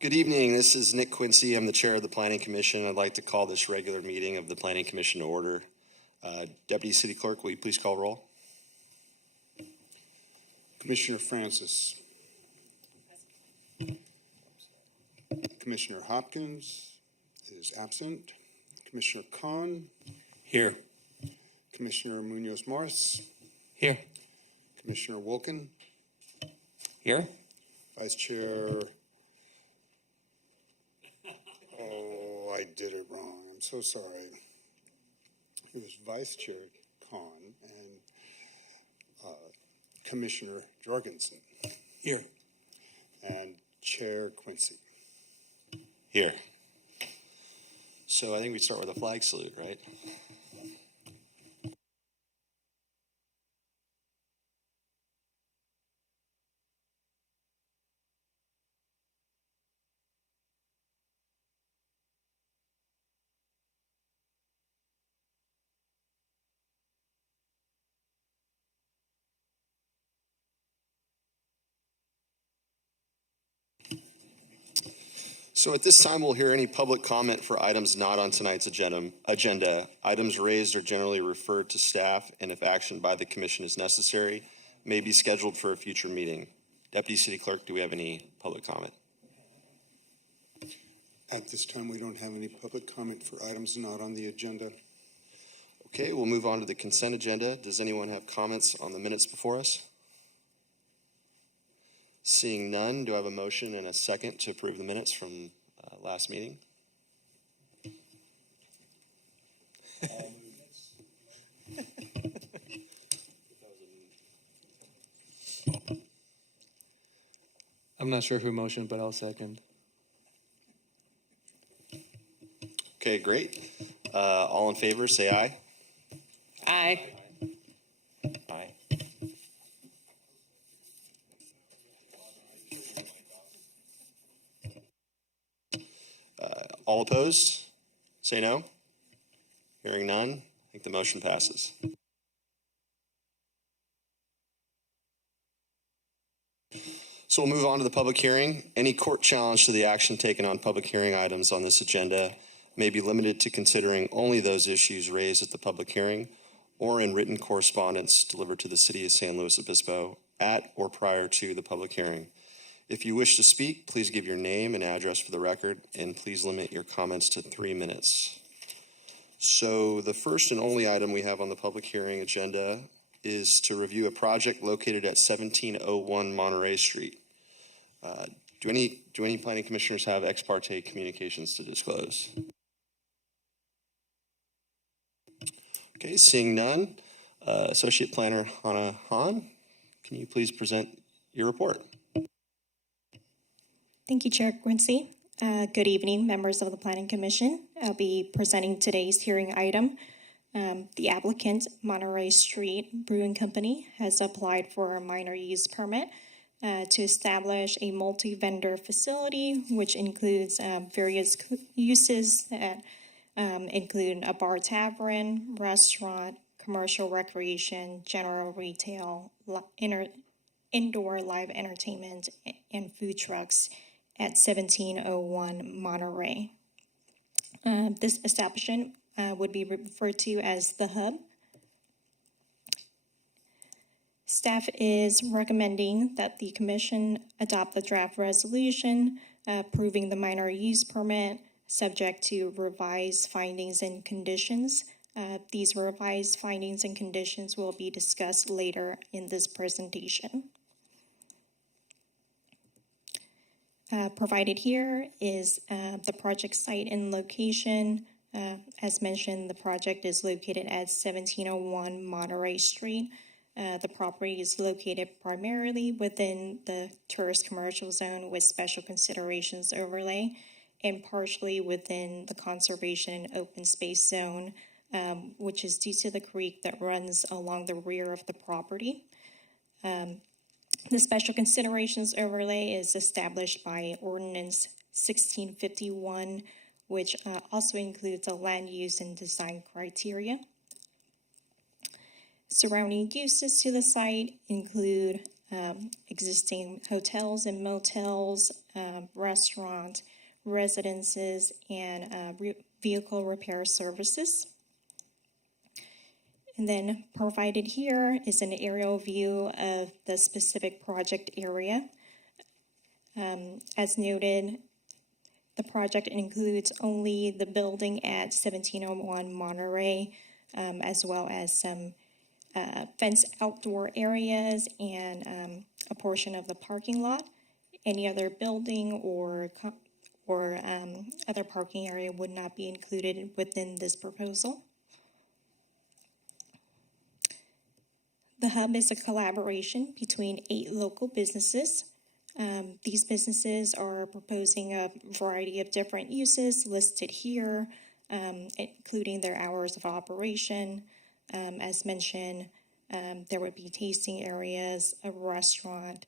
Good evening. This is Nick Quincy. I'm the chair of the Planning Commission. I'd like to call this regular meeting of the Planning Commission to order. Deputy City Clerk, will you please call roll? Commissioner Francis. Commissioner Hopkins is absent. Commissioner Khan. Here. Commissioner Munoz-Morris. Here. Commissioner Wilkin. Here. Vice Chair. Oh, I did it wrong. I'm so sorry. It was Vice Chair Khan and Commissioner Jorgensen. Here. And Chair Quincy. Here. So I think we start with a flag salute, right? So at this time, we'll hear any public comment for items not on tonight's agenda. Items raised are generally referred to staff, and if action by the commission is necessary, may be scheduled for a future meeting. Deputy City Clerk, do we have any public comment? At this time, we don't have any public comment for items not on the agenda. Okay, we'll move on to the consent agenda. Does anyone have comments on the minutes before us? Seeing none, do I have a motion and a second to approve the minutes from last meeting? I'm not sure who motioned, but I'll second. Okay, great. All in favor, say aye. Aye. Aye. All opposed? Say no. Hearing none, I think the motion passes. So we'll move on to the public hearing. Any court challenge to the action taken on public hearing items on this agenda may be limited to considering only those issues raised at the public hearing or in written correspondence delivered to the City of San Luis Obispo at or prior to the public hearing. If you wish to speak, please give your name and address for the record, and please limit your comments to 3 minutes. So the first and only item we have on the public hearing agenda is to review a project located at 1701 Monterey Street. Do any planning commissioners have ex parte communications to disclose? Okay, seeing none, Associate Planner Hannah Hahn, can you please present your report? Thank you, Chair Quincy. Good evening, members of the Planning Commission. I'll be presenting today's hearing item. The applicant, Monterey Street Brewing Company, has applied for a minor use permit to establish a multi-vendor facility, which includes various uses that include a bar tavern, restaurant, commercial recreation, general retail, indoor live entertainment, and food trucks at 1701 Monterey. This establishment would be referred to as the Hub. Staff is recommending that the Commission adopt the draft resolution approving the minor use permit subject to revised findings and conditions. These revised findings and conditions will be discussed later in this presentation. Provided here is the project site and location. As mentioned, the project is located at 1701 Monterey Street. The property is located primarily within the tourist commercial zone with special considerations overlay and partially within the conservation and open space zone, which is due to the creek that runs along the rear of the property. The special considerations overlay is established by Ordinance 1651, which also includes a land use and design criteria. Surrounding uses to the site include existing hotels and motels, restaurants, residences, and vehicle repair services. And then provided here is an aerial view of the specific project area. As noted, the project includes only the building at 1701 Monterey, as well as some fenced outdoor areas and a portion of the parking lot. Any other building or other parking area would not be included within this proposal. The hub is a collaboration between 8 local businesses. These businesses are proposing a variety of different uses listed here, including their hours of operation. As mentioned, there would be tasting areas, a restaurant,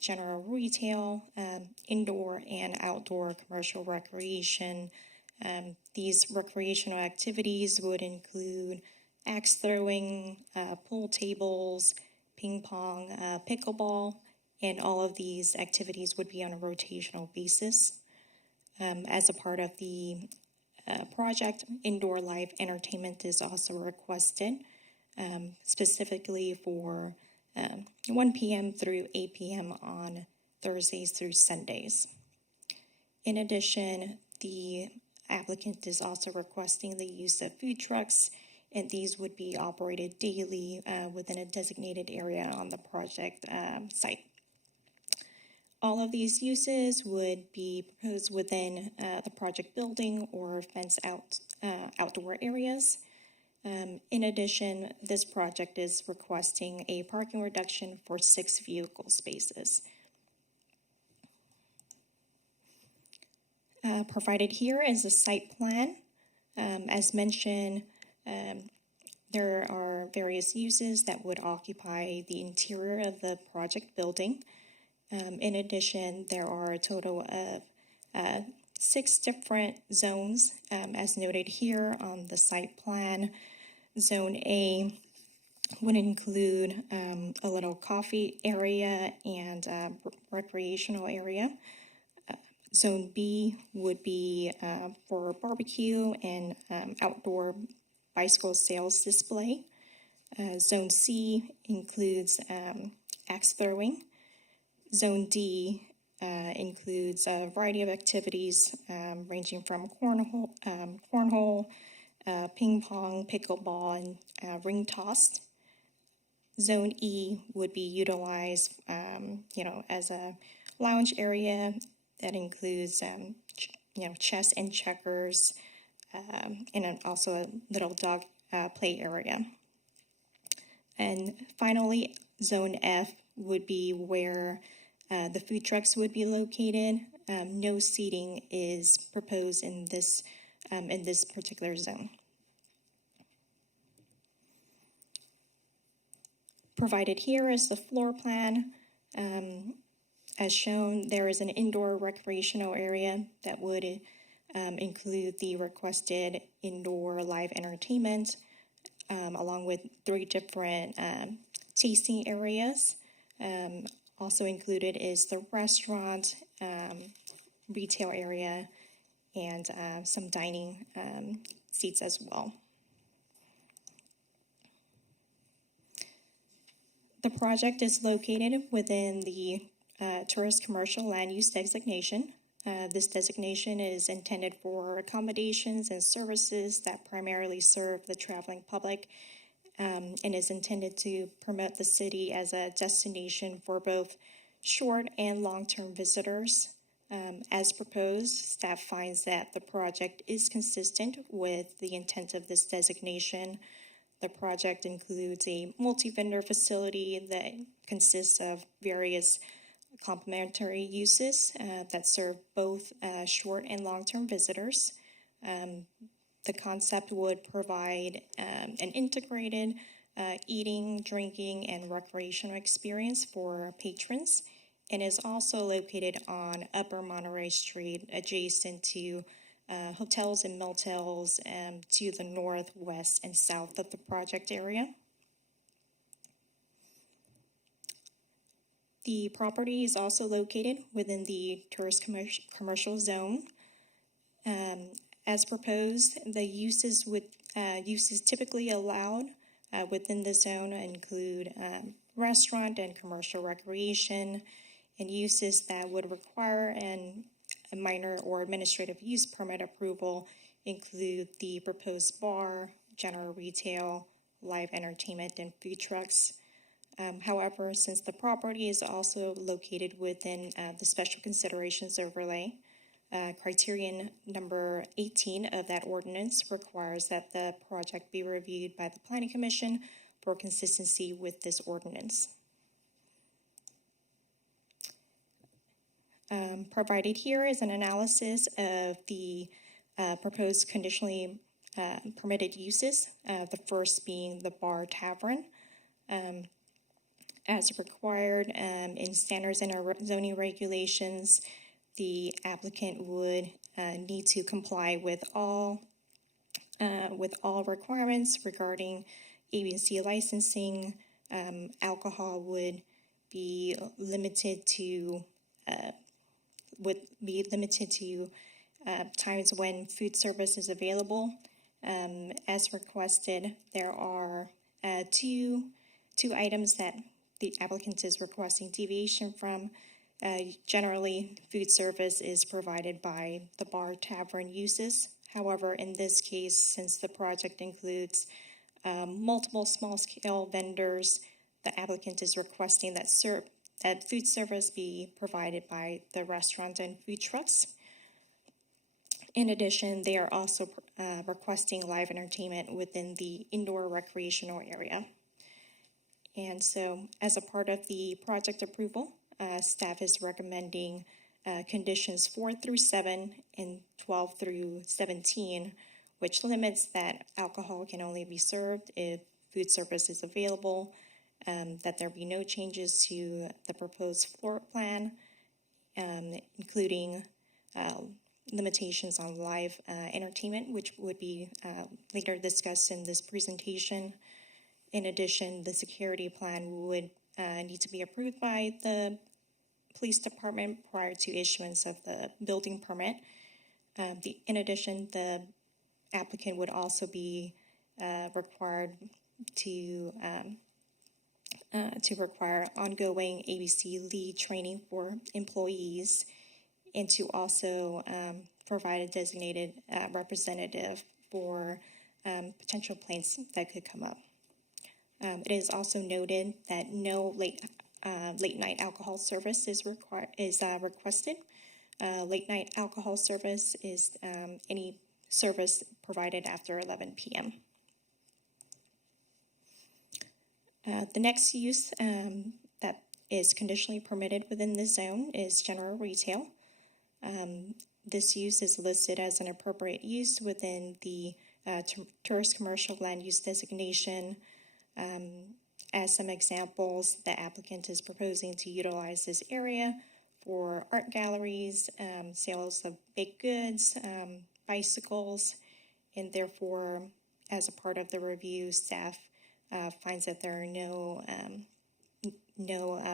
general retail, indoor and outdoor commercial recreation. These recreational activities would include axe throwing, pool tables, ping pong, pickleball, and all of these activities would be on a rotational basis. As a part of the project, indoor live entertainment is also requested, specifically for 1 p.m. through 8 p.m. on Thursdays through Sundays. In addition, the applicant is also requesting the use of food trucks, and these would be operated daily within a designated area on the project site. All of these uses would be proposed within the project building or fenced out outdoor areas. In addition, this project is requesting a parking reduction for 6 vehicle spaces. Provided here is a site plan. As mentioned, there are various uses that would occupy the interior of the project building. In addition, there are a total of 6 different zones, as noted here on the site plan. Zone A would include a little coffee area and recreational area. Zone B would be for barbecue and outdoor bicycle sales display. Zone C includes axe throwing. Zone D includes a variety of activities ranging from cornhole, ping pong, pickleball, and ring toss. Zone E would be utilized, as a lounge area that includes, chess and checkers, and also a little dog play area. And finally, Zone F would be where the food trucks would be located. No seating is proposed in this particular zone. Provided here is the floor plan. As shown, there is an indoor recreational area that would include the requested indoor live entertainment, along with 3 different tasting areas. Also included is the restaurant, retail area, and some dining seats as well. The project is located within the tourist commercial land use designation. This designation is intended for accommodations and services that primarily serve the traveling public, and is intended to promote the city as a destination for both short and long-term visitors. As proposed, staff finds that the project is consistent with the intent of this designation. The project includes a multi-vendor facility that consists of various complementary uses that serve both short and long-term visitors. The concept would provide an integrated eating, drinking, and recreational experience for patrons, and is also located on Upper Monterey Street, adjacent to hotels and motels to the north, west, and south of the project area. The property is also located within the tourist commercial zone. As proposed, the uses typically allowed within the zone include restaurant and commercial recreation, and uses that would require a minor or administrative use permit approval include the proposed bar, general retail, live entertainment, and food trucks. However, since the property is also located within the special considerations overlay, Criterion number 18 of that ordinance requires that the project be reviewed by the Planning Commission for consistency with this ordinance. Provided here is an analysis of the proposed conditionally permitted uses, the first being the bar tavern. As required in standards and our zoning regulations, the applicant would need to comply with all requirements regarding ABC licensing. Alcohol would be limited to times when food service is available. As requested, there are two items that the applicant is requesting deviation from. Generally, food service is provided by the bar tavern uses. However, in this case, since the project includes multiple small-scale vendors, the applicant is requesting that food service be provided by the restaurant and food trucks. In addition, they are also requesting live entertainment within the indoor recreational area. And so, as a part of the project approval, staff is recommending conditions 4 through 7 and 12 through 17, which limits that alcohol can only be served if food service is available, that there be no changes to the proposed floor plan, including limitations on live entertainment, which would be later discussed in this presentation. In addition, the security plan would need to be approved by the police department prior to issuance of the building permit. In addition, the applicant would also be required to require ongoing ABC lead training for employees, and to also provide a designated representative for potential complaints that could come up. It is also noted that no late night alcohol service is requested. Late night alcohol service is any service provided after 11 p.m. The next use that is conditionally permitted within the zone is general retail. This use is listed as an appropriate use within the tourist commercial land use designation. As some examples, the applicant is proposing to utilize this area for art galleries, sales of baked goods, bicycles, and therefore, as a part of the review, staff finds that there are no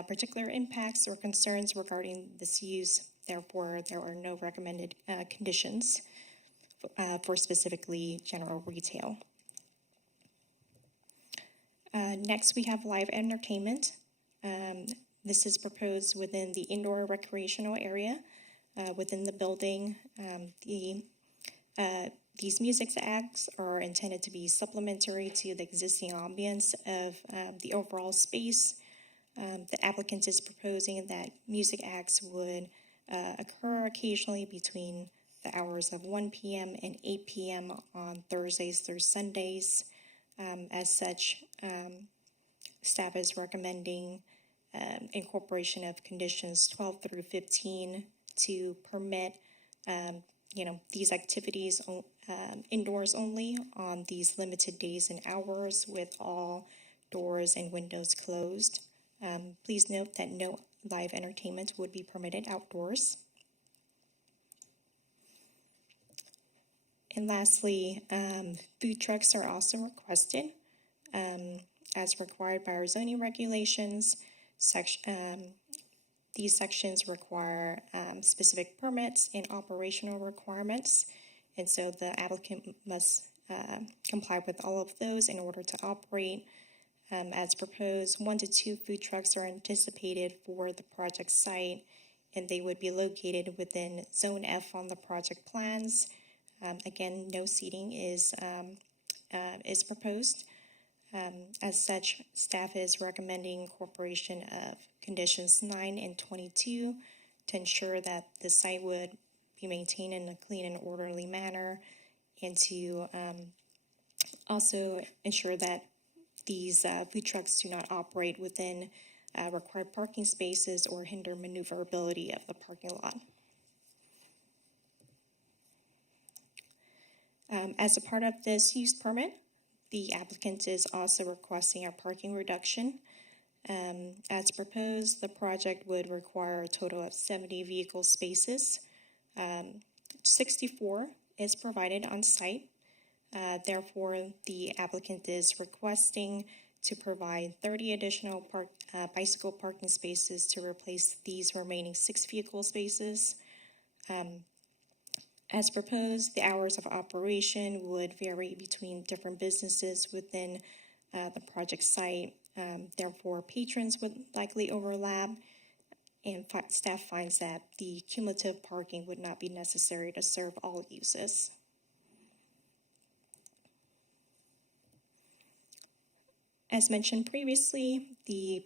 particular impacts or concerns regarding this use. Therefore, there are no recommended conditions for specifically general retail. Next, we have live entertainment. This is proposed within the indoor recreational area within the building. These music acts are intended to be supplementary to the existing ambience of the overall space. The applicant is proposing that music acts would occur occasionally between the hours of 1 p.m. and 8 p.m. on Thursdays through Sundays. As such, staff is recommending incorporation of conditions 12 through 15 to permit, these activities indoors only on these limited days and hours with all doors and windows closed. Please note that no live entertainment would be permitted outdoors. And lastly, food trucks are also requested as required by our zoning regulations. These sections require specific permits and operational requirements, and so the applicant must comply with all of those in order to operate. As proposed, 1 to 2 food trucks are anticipated for the project site, and they would be located within Zone F on the project plans. Again, no seating is proposed. As such, staff is recommending incorporation of conditions 9 and 22 to ensure that the site would be maintained in a clean and orderly manner, and to also ensure that these food trucks do not operate within required parking spaces or hinder maneuverability of the parking lot. As a part of this use permit, the applicant is also requesting a parking reduction. As proposed, the project would require a total of 70 vehicle spaces. 64 is provided on site. Therefore, the applicant is requesting to provide 30 additional bicycle parking spaces to replace these remaining 6 vehicle spaces. As proposed, the hours of operation would vary between different businesses within the project site. Therefore, patrons would likely overlap, and staff finds that the cumulative parking would not be necessary to serve all uses. As mentioned previously, the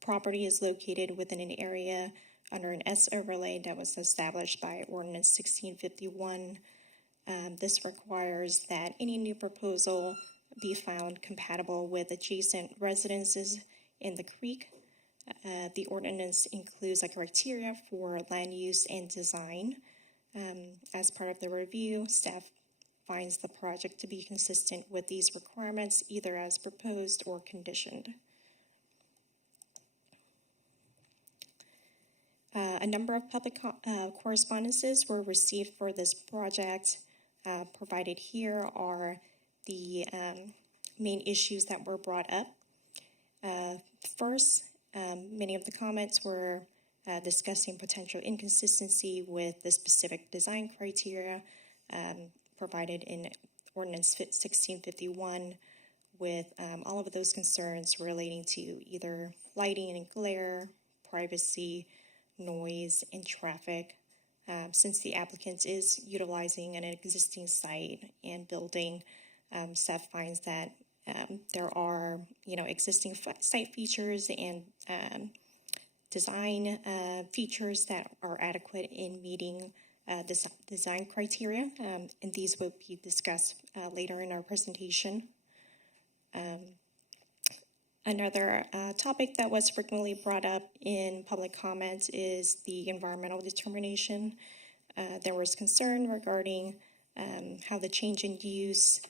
property is located within an area under an S overlay that was established by Ordinance 1651. This requires that any new proposal be found compatible with adjacent residences in the creek. The ordinance includes a criteria for land use and design. As part of the review, staff finds the project to be consistent with these requirements, either as proposed or conditioned. A number of public correspondences were received for this project. Provided here are the main issues that were brought up. First, many of the comments were discussing potential inconsistency with the specific design criteria provided in Ordinance 1651, with all of those concerns relating to either lighting and glare, privacy, noise, and traffic. Since the applicant is utilizing an existing site and building, staff finds that there are, existing site features and design features that are adequate in meeting design criteria, and these will be discussed later in our presentation. Another topic that was frequently brought up in public comments is the environmental determination. There was concern regarding how the change in use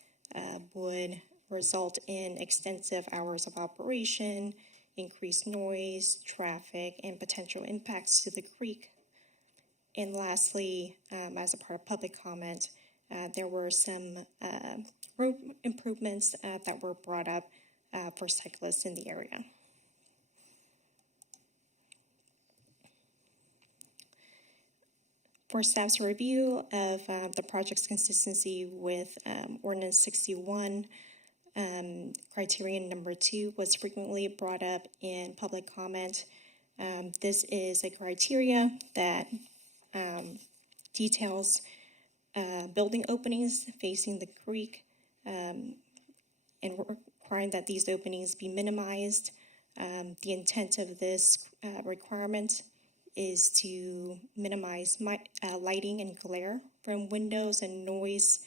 would result in extensive hours of operation, increased noise, traffic, and potential impacts to the creek. And lastly, as a part of public comment, there were some road improvements that were brought up for cyclists in the area. For staff's review of the project's consistency with Ordinance 61, criterion number 2 was frequently brought up in public comment. This is a criteria that details building openings facing the creek and requiring that these openings be minimized. The intent of this requirement is to minimize lighting and glare from windows and noise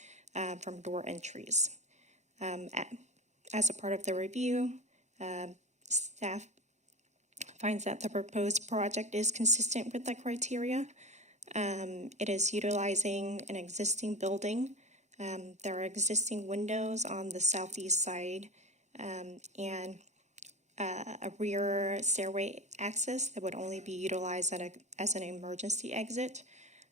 from door entries. As a part of the review, staff finds that the proposed project is consistent with the criteria. It is utilizing an existing building. There are existing windows on the southeast side and a rear stairway access that would only be utilized as an emergency exit.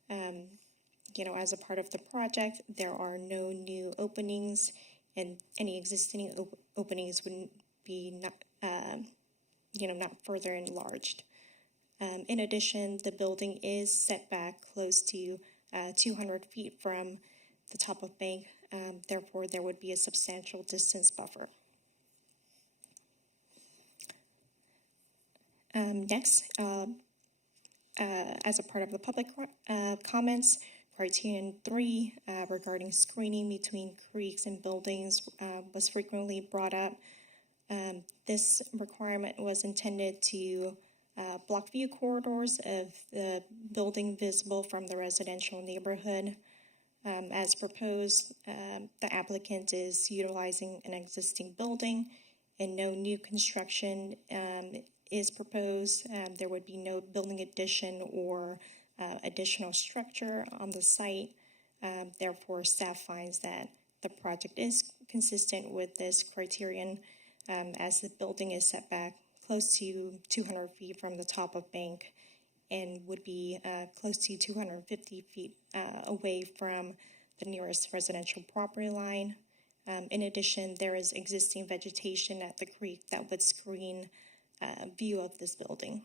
As a part of the project, there are no new openings, and any existing openings wouldn't be not further enlarged. In addition, the building is set back close to 200 feet from the top of bank. Therefore, there would be a substantial distance buffer. Next, as a part of the public comments, Criterion 3 regarding screening between creeks and buildings was frequently brought up. This requirement was intended to block view corridors of the building visible from the residential neighborhood. As proposed, the applicant is utilizing an existing building and no new construction is proposed. There would be no building addition or additional structure on the site. Therefore, staff finds that the project is consistent with this criterion as the building is set back close to 200 feet from the top of bank and would be close to 250 feet away from the nearest residential property line. In addition, there is existing vegetation at the creek that would screen view of this building.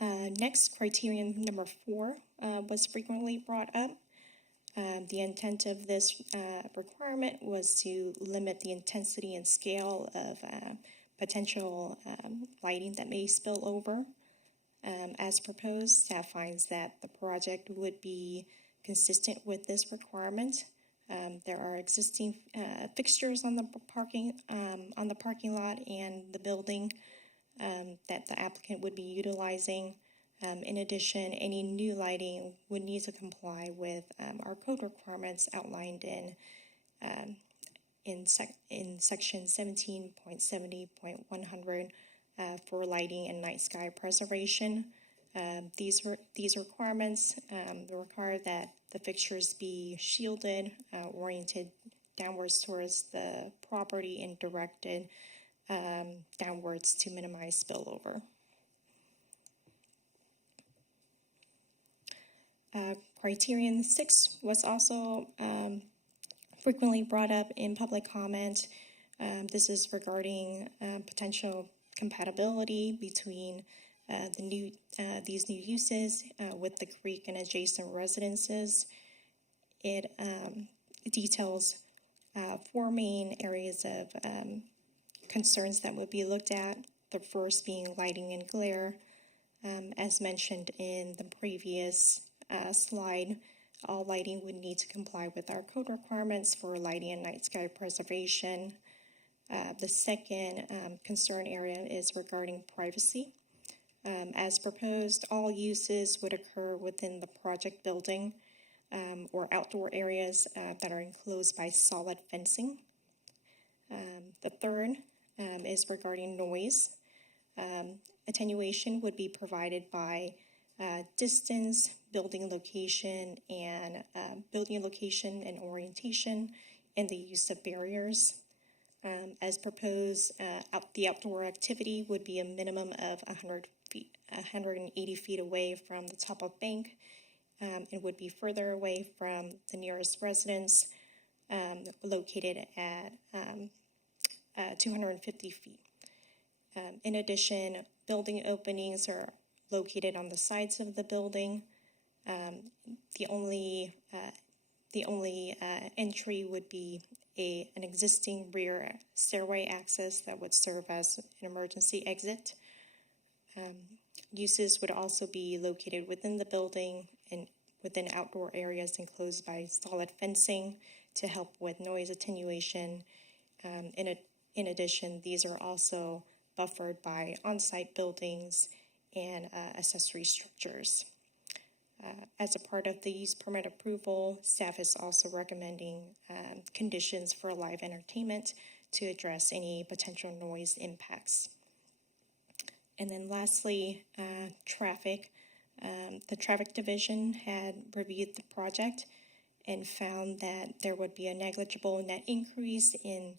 Next, criterion number 4 was frequently brought up. The intent of this requirement was to limit the intensity and scale of potential lighting that may spill over. As proposed, staff finds that the project would be consistent with this requirement. There are existing fixtures on the parking lot and the building that the applicant would be utilizing. In addition, any new lighting would need to comply with our code requirements outlined in section 17.70.100 for lighting and night sky preservation. These requirements require that the fixtures be shielded, oriented downwards towards the property, and directed downwards to minimize spillover. Criterion 6 was also frequently brought up in public comment. This is regarding potential compatibility between these new uses with the creek and adjacent residences. It details 4 main areas of concerns that would be looked at. The first being lighting and glare. As mentioned in the previous slide, all lighting would need to comply with our code requirements for lighting and night sky preservation. The second concern area is regarding privacy. As proposed, all uses would occur within the project building or outdoor areas that are enclosed by solid fencing. The third is regarding noise. Attenuation would be provided by distance, building location, and orientation, and the use of barriers. As proposed, the outdoor activity would be a minimum of 180 feet away from the top of bank. It would be further away from the nearest residence, located at 250 feet. In addition, building openings are located on the sides of the building. The only entry would be an existing rear stairway access that would serve as an emergency exit. Uses would also be located within the building and within outdoor areas enclosed by solid fencing to help with noise attenuation. In addition, these are also buffered by on-site buildings and accessory structures. As a part of the use permit approval, staff is also recommending conditions for live entertainment to address any potential noise impacts. And then lastly, traffic. The traffic division had reviewed the project and found that there would be a negligible net increase in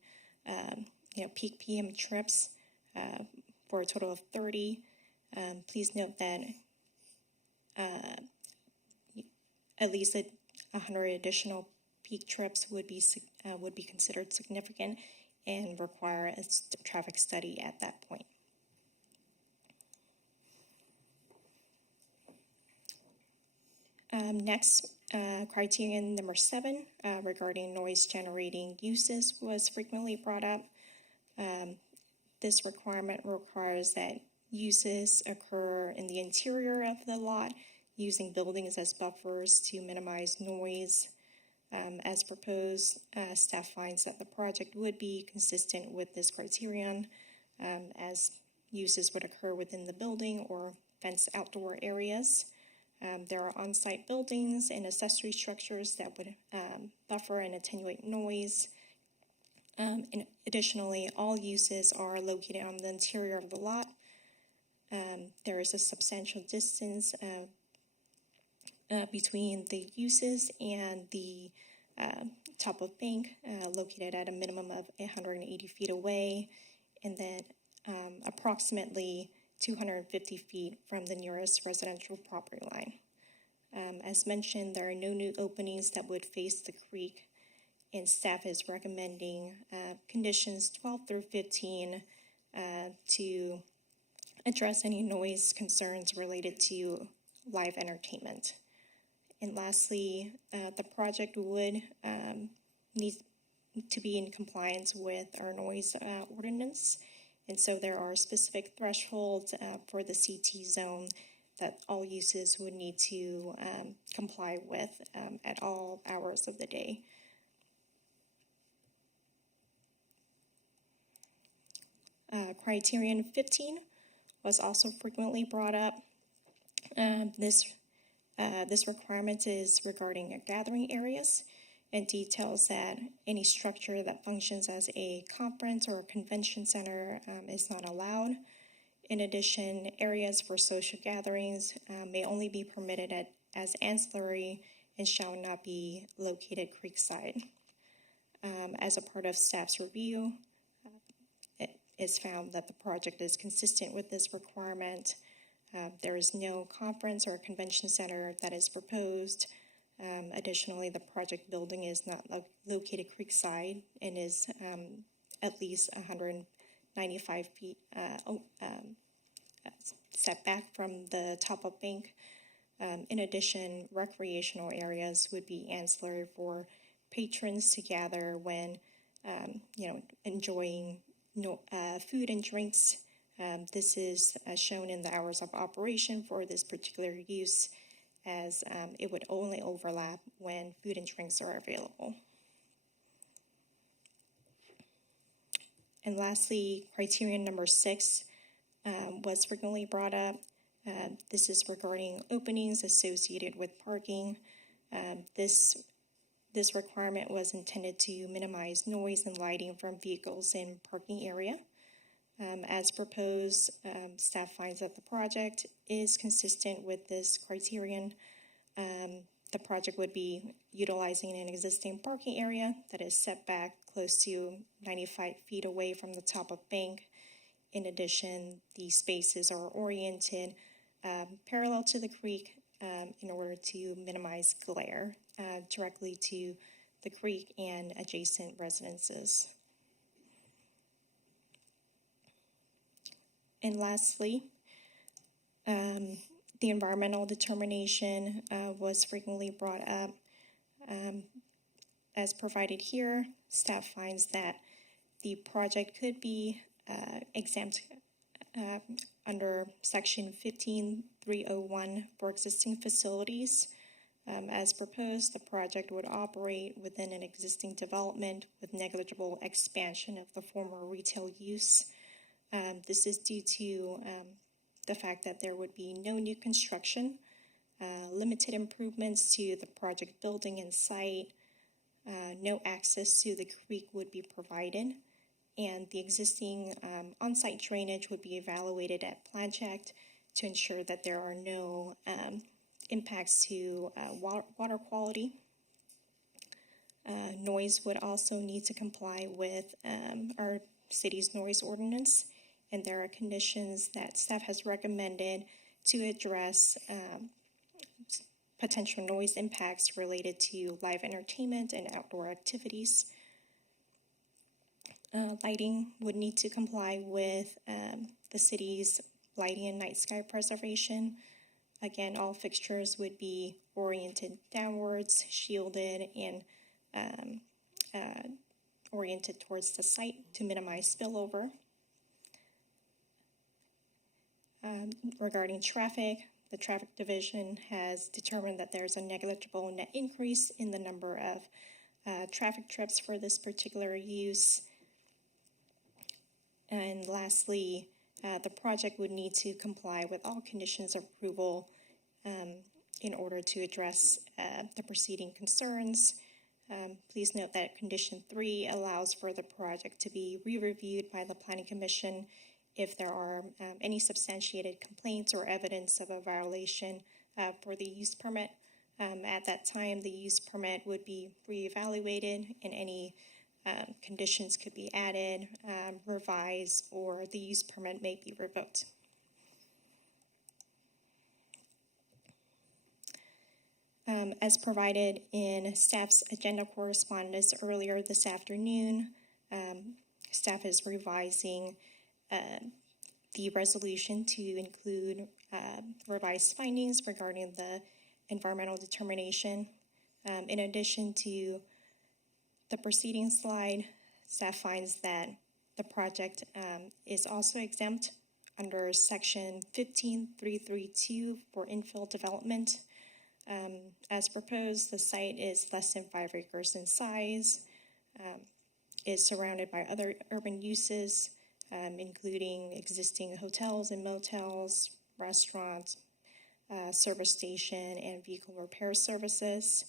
peak PM trips for a total of 30. Please note that at least 100 additional peak trips would be considered significant, and require a traffic study at that point. Next, criterion number 7 regarding noise generating uses was frequently brought up. This requirement requires that uses occur in the interior of the lot using buildings as buffers to minimize noise. As proposed, staff finds that the project would be consistent with this criterion as uses would occur within the building or fenced outdoor areas. There are on-site buildings and accessory structures that would buffer and attenuate noise. And additionally, all uses are located on the interior of the lot. There is a substantial distance between the uses and the top of bank, located at a minimum of 180 feet away, and then approximately 250 feet from the nearest residential property line. As mentioned, there are no new openings that would face the creek, and staff is recommending conditions 12 through 15 to address any noise concerns related to live entertainment. And lastly, the project would need to be in compliance with our noise ordinance. And so there are specific thresholds for the CT zone that all uses would need to comply with at all hours of the day. Criterion 15 was also frequently brought up. This requirement is regarding gathering areas and details that any structure that functions as a conference or a convention center is not allowed. In addition, areas for social gatherings may only be permitted as ancillary and shall not be located creekside. As a part of staff's review, it is found that the project is consistent with this requirement. There is no conference or convention center that is proposed. Additionally, the project building is not located creekside and is at least 195 feet set back from the top of bank. In addition, recreational areas would be ancillary for patrons to gather when enjoying food and drinks. This is shown in the hours of operation for this particular use, as it would only overlap when food and drinks are available. And lastly, criterion number 6 was frequently brought up. This is regarding openings associated with parking. This requirement was intended to minimize noise and lighting from vehicles in parking area. As proposed, staff finds that the project is consistent with this criterion. The project would be utilizing an existing parking area that is set back close to 95 feet away from the top of bank. In addition, the spaces are oriented parallel to the creek in order to minimize glare directly to the creek and adjacent residences. And lastly, the environmental determination was frequently brought up. As provided here, staff finds that the project could be exempt under section 15301 for existing facilities. As proposed, the project would operate within an existing development with negligible expansion of the former retail use. This is due to the fact that there would be no new construction, limited improvements to the project building and site, no access to the creek would be provided, and the existing on-site drainage would be evaluated at plan check to ensure that there are no impacts to water quality. Noise would also need to comply with our city's noise ordinance, and there are conditions that staff has recommended to address potential noise impacts related to live entertainment and outdoor activities. Lighting would need to comply with the city's lighting and night sky preservation. Again, all fixtures would be oriented downwards, shielded, and oriented towards the site to minimize spillover. Regarding traffic, the traffic division has determined that there's a negligible net increase in the number of traffic trips for this particular use. And lastly, the project would need to comply with all conditions of approval in order to address the preceding concerns. Please note that Condition 3 allows for the project to be re-reviewed by the Planning Commission if there are any substantiated complaints or evidence of a violation for the use permit. At that time, the use permit would be reevaluated and any conditions could be added, revised, or the use permit may be revoked. As provided in staff's agenda correspondence earlier this afternoon, staff is revising the resolution to include revised findings regarding the environmental determination. In addition to the preceding slide, staff finds that the project is also exempt under Section 15332 for infill development. As proposed, the site is less than 5 acres in size, is surrounded by other urban uses, including existing hotels and motels, restaurants, service station, and vehicle repair services.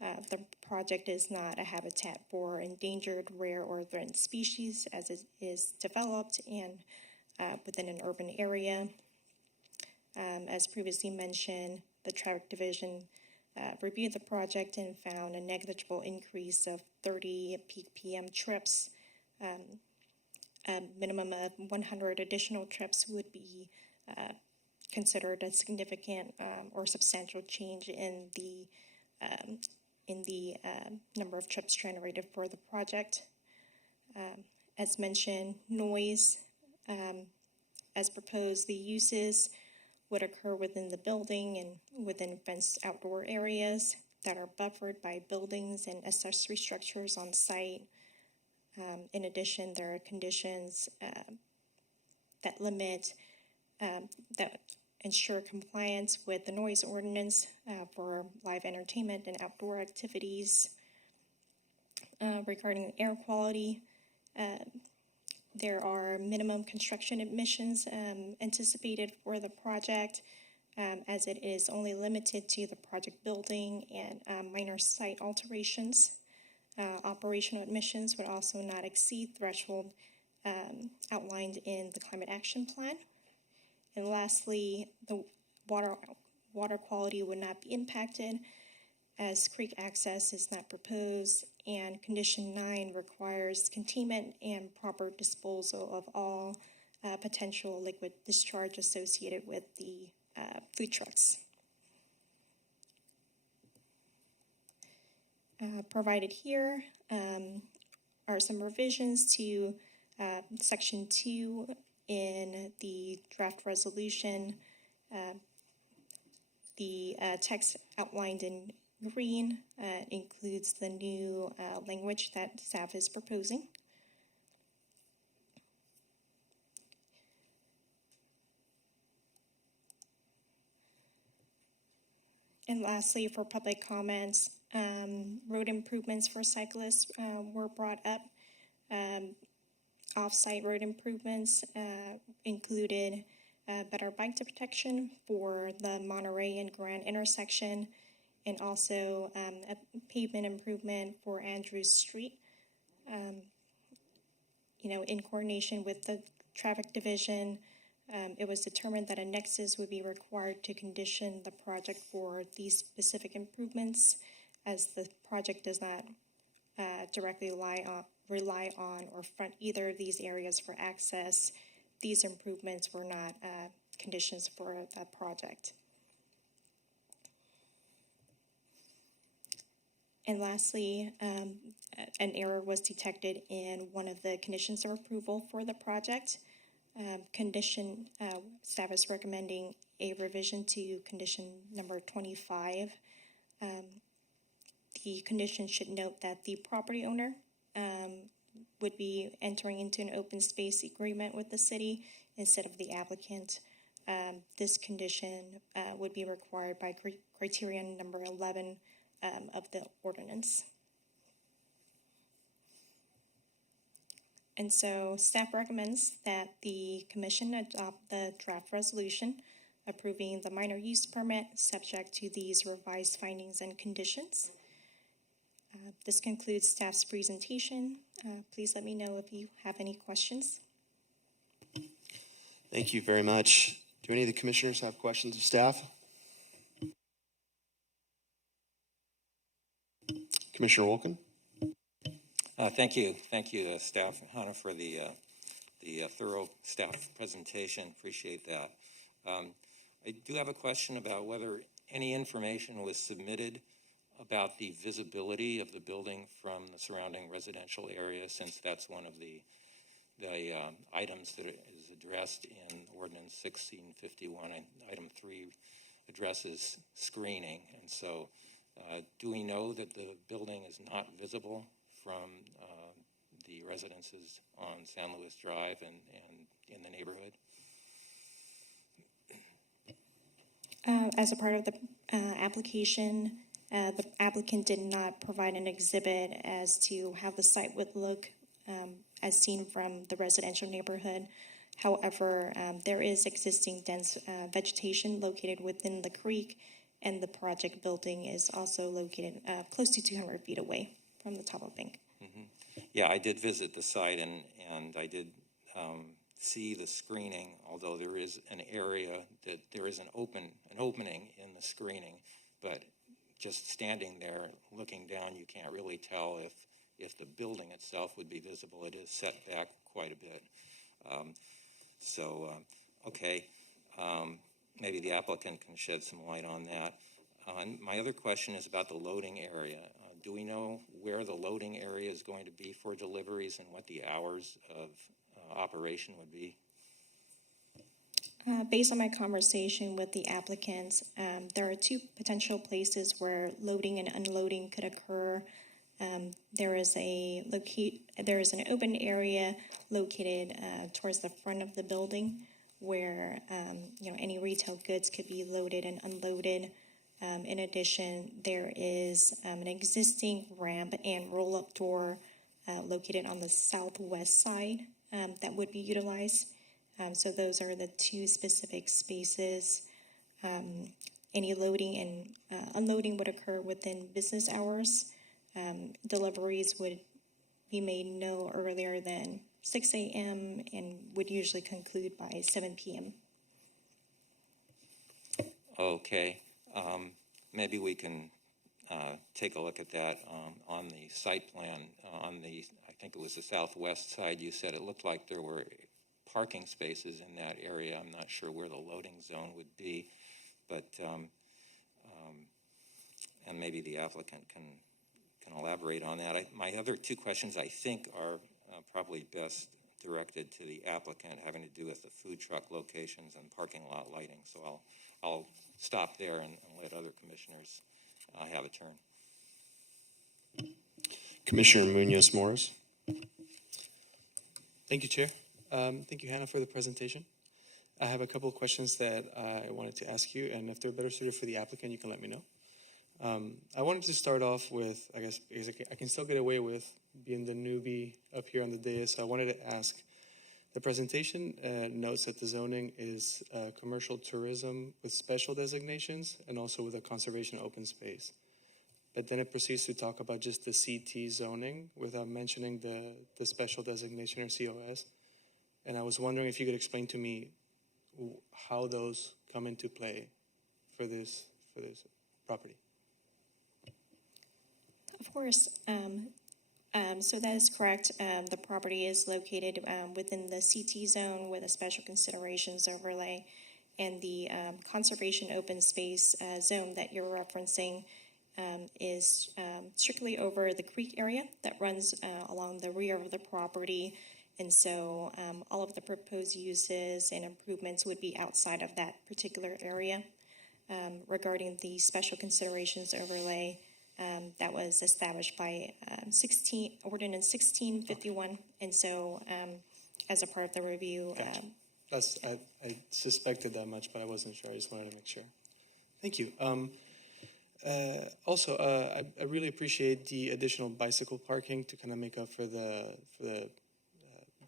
The project is not a habitat for endangered, rare, or threatened species as it is developed and within an urban area. As previously mentioned, the traffic division reviewed the project and found a negligible increase of 30 peak PM trips. A minimum of 100 additional trips would be considered a significant or substantial change in the number of trips generated for the project. As mentioned, noise, as proposed, the uses would occur within the building and within fenced outdoor areas that are buffered by buildings and accessory structures on site. In addition, there are conditions that limit, that ensure compliance with the noise ordinance for live entertainment and outdoor activities. Regarding air quality, there are minimum construction emissions anticipated for the project, as it is only limited to the project building and minor site alterations. Operational emissions would also not exceed threshold outlined in the Climate Action Plan. And lastly, the water quality would not be impacted as creek access is not proposed, and Condition 9 requires containment and proper disposal of all potential liquid discharge associated with the food trucks. Provided here are some revisions to Section 2 in the draft resolution. The text outlined in green includes the new language that staff is proposing. And lastly, for public comments, road improvements for cyclists were brought up. Off-site road improvements included better bike protection for the Monterey and Grand intersection, and also a pavement improvement for Andrews Street. In coordination with the traffic division, it was determined that a nexus would be required to condition the project for these specific improvements, as the project does not directly rely on or front either of these areas for access. These improvements were not conditions for that project. And lastly, an error was detected in one of the conditions of approval for the project. Staff is recommending a revision to condition number 25. The condition should note that the property owner would be entering into an open space agreement with the city instead of the applicant. This condition would be required by Criterion number 11 of the ordinance. And so staff recommends that the commission adopt the draft resolution approving the minor use permit subject to these revised findings and conditions. This concludes staff's presentation. Please let me know if you have any questions. Thank you very much. Do any of the commissioners have questions of staff? Commissioner Wolken? Thank you, Staff Hannah, for the thorough staff presentation. Appreciate that. I do have a question about whether any information was submitted about the visibility of the building from the surrounding residential area, since that's one of the items that is addressed in Ordinance 1651. Item 3 addresses screening, and so do we know that the building is not visible from the residences on San Luis Drive and in the neighborhood? As a part of the application, the applicant did not provide an exhibit as to how the site would look as seen from the residential neighborhood. However, there is existing dense vegetation located within the creek, and the project building is also located close to 200 feet away from the top of bank. Mm-hmm. Yeah, I did visit the site, and I did see the screening, although there is an area that there is an opening in the screening, but just standing there looking down, you can't really tell if the building itself would be visible. It is set back quite a bit. Okay, maybe the applicant can shed some light on that. And my other question is about the loading area. Do we know where the loading area is going to be for deliveries and what the hours of operation would be? Based on my conversation with the applicants, there are two potential places where loading and unloading could occur. There is an open area located towards the front of the building where any retail goods could be loaded and unloaded. In addition, there is an existing ramp and roll-up door located on the southwest side that would be utilized. So those are the two specific spaces. Any loading and unloading would occur within business hours. Deliveries would be made no earlier than 6 a.m. and would usually conclude by 7 p.m. Okay. Maybe we can take a look at that on the site plan. I think it was the southwest side, you said it looked like there were parking spaces in that area. I'm not sure where the loading zone would be, but and maybe the applicant can elaborate on that. My other two questions, I think, are probably best directed to the applicant, having to do with the food truck locations and parking lot lighting. So I'll stop there and let other commissioners have a turn. Commissioner Munoz-Morris. Thank you, Chair. Thank you, Hannah, for the presentation. I have a couple of questions that I wanted to ask you, and if they're better suited for the applicant, you can let me know. I wanted to start off with, I guess, because I can still get away with being the newbie up here on the dais, so I wanted to ask, the presentation notes that the zoning is commercial tourism with special designations and also with a conservation open space. But then it proceeds to talk about just the CT zoning without mentioning the special designation or COS. And I was wondering if you could explain to me how those come into play for this property. Of course. So that is correct. The property is located within the CT zone with a special considerations overlay, and the conservation open space zone that you're referencing is strictly over the creek area that runs along the rear of the property. And so all of the proposed uses and improvements would be outside of that particular area. Regarding the special considerations overlay that was established by Ordinance 1651. And so as a part of the review, I suspected that much, but I wasn't sure. I just wanted to make sure. Thank you. Also, I really appreciate the additional bicycle parking to kind of make up for the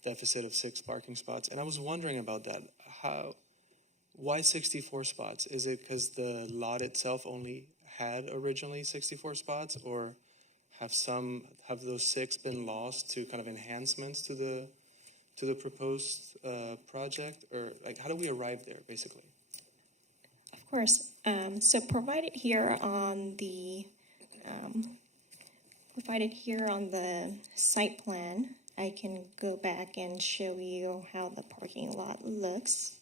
deficit of 6 parking spots. And I was wondering about that. Why 64 spots? Is it because the lot itself only had originally 64 spots, or have those 6 been lost to kind of enhancements to the proposed project, or like how do we arrive there basically? of course, so provided here on the site plan, I can go back and show you how the parking lot looks.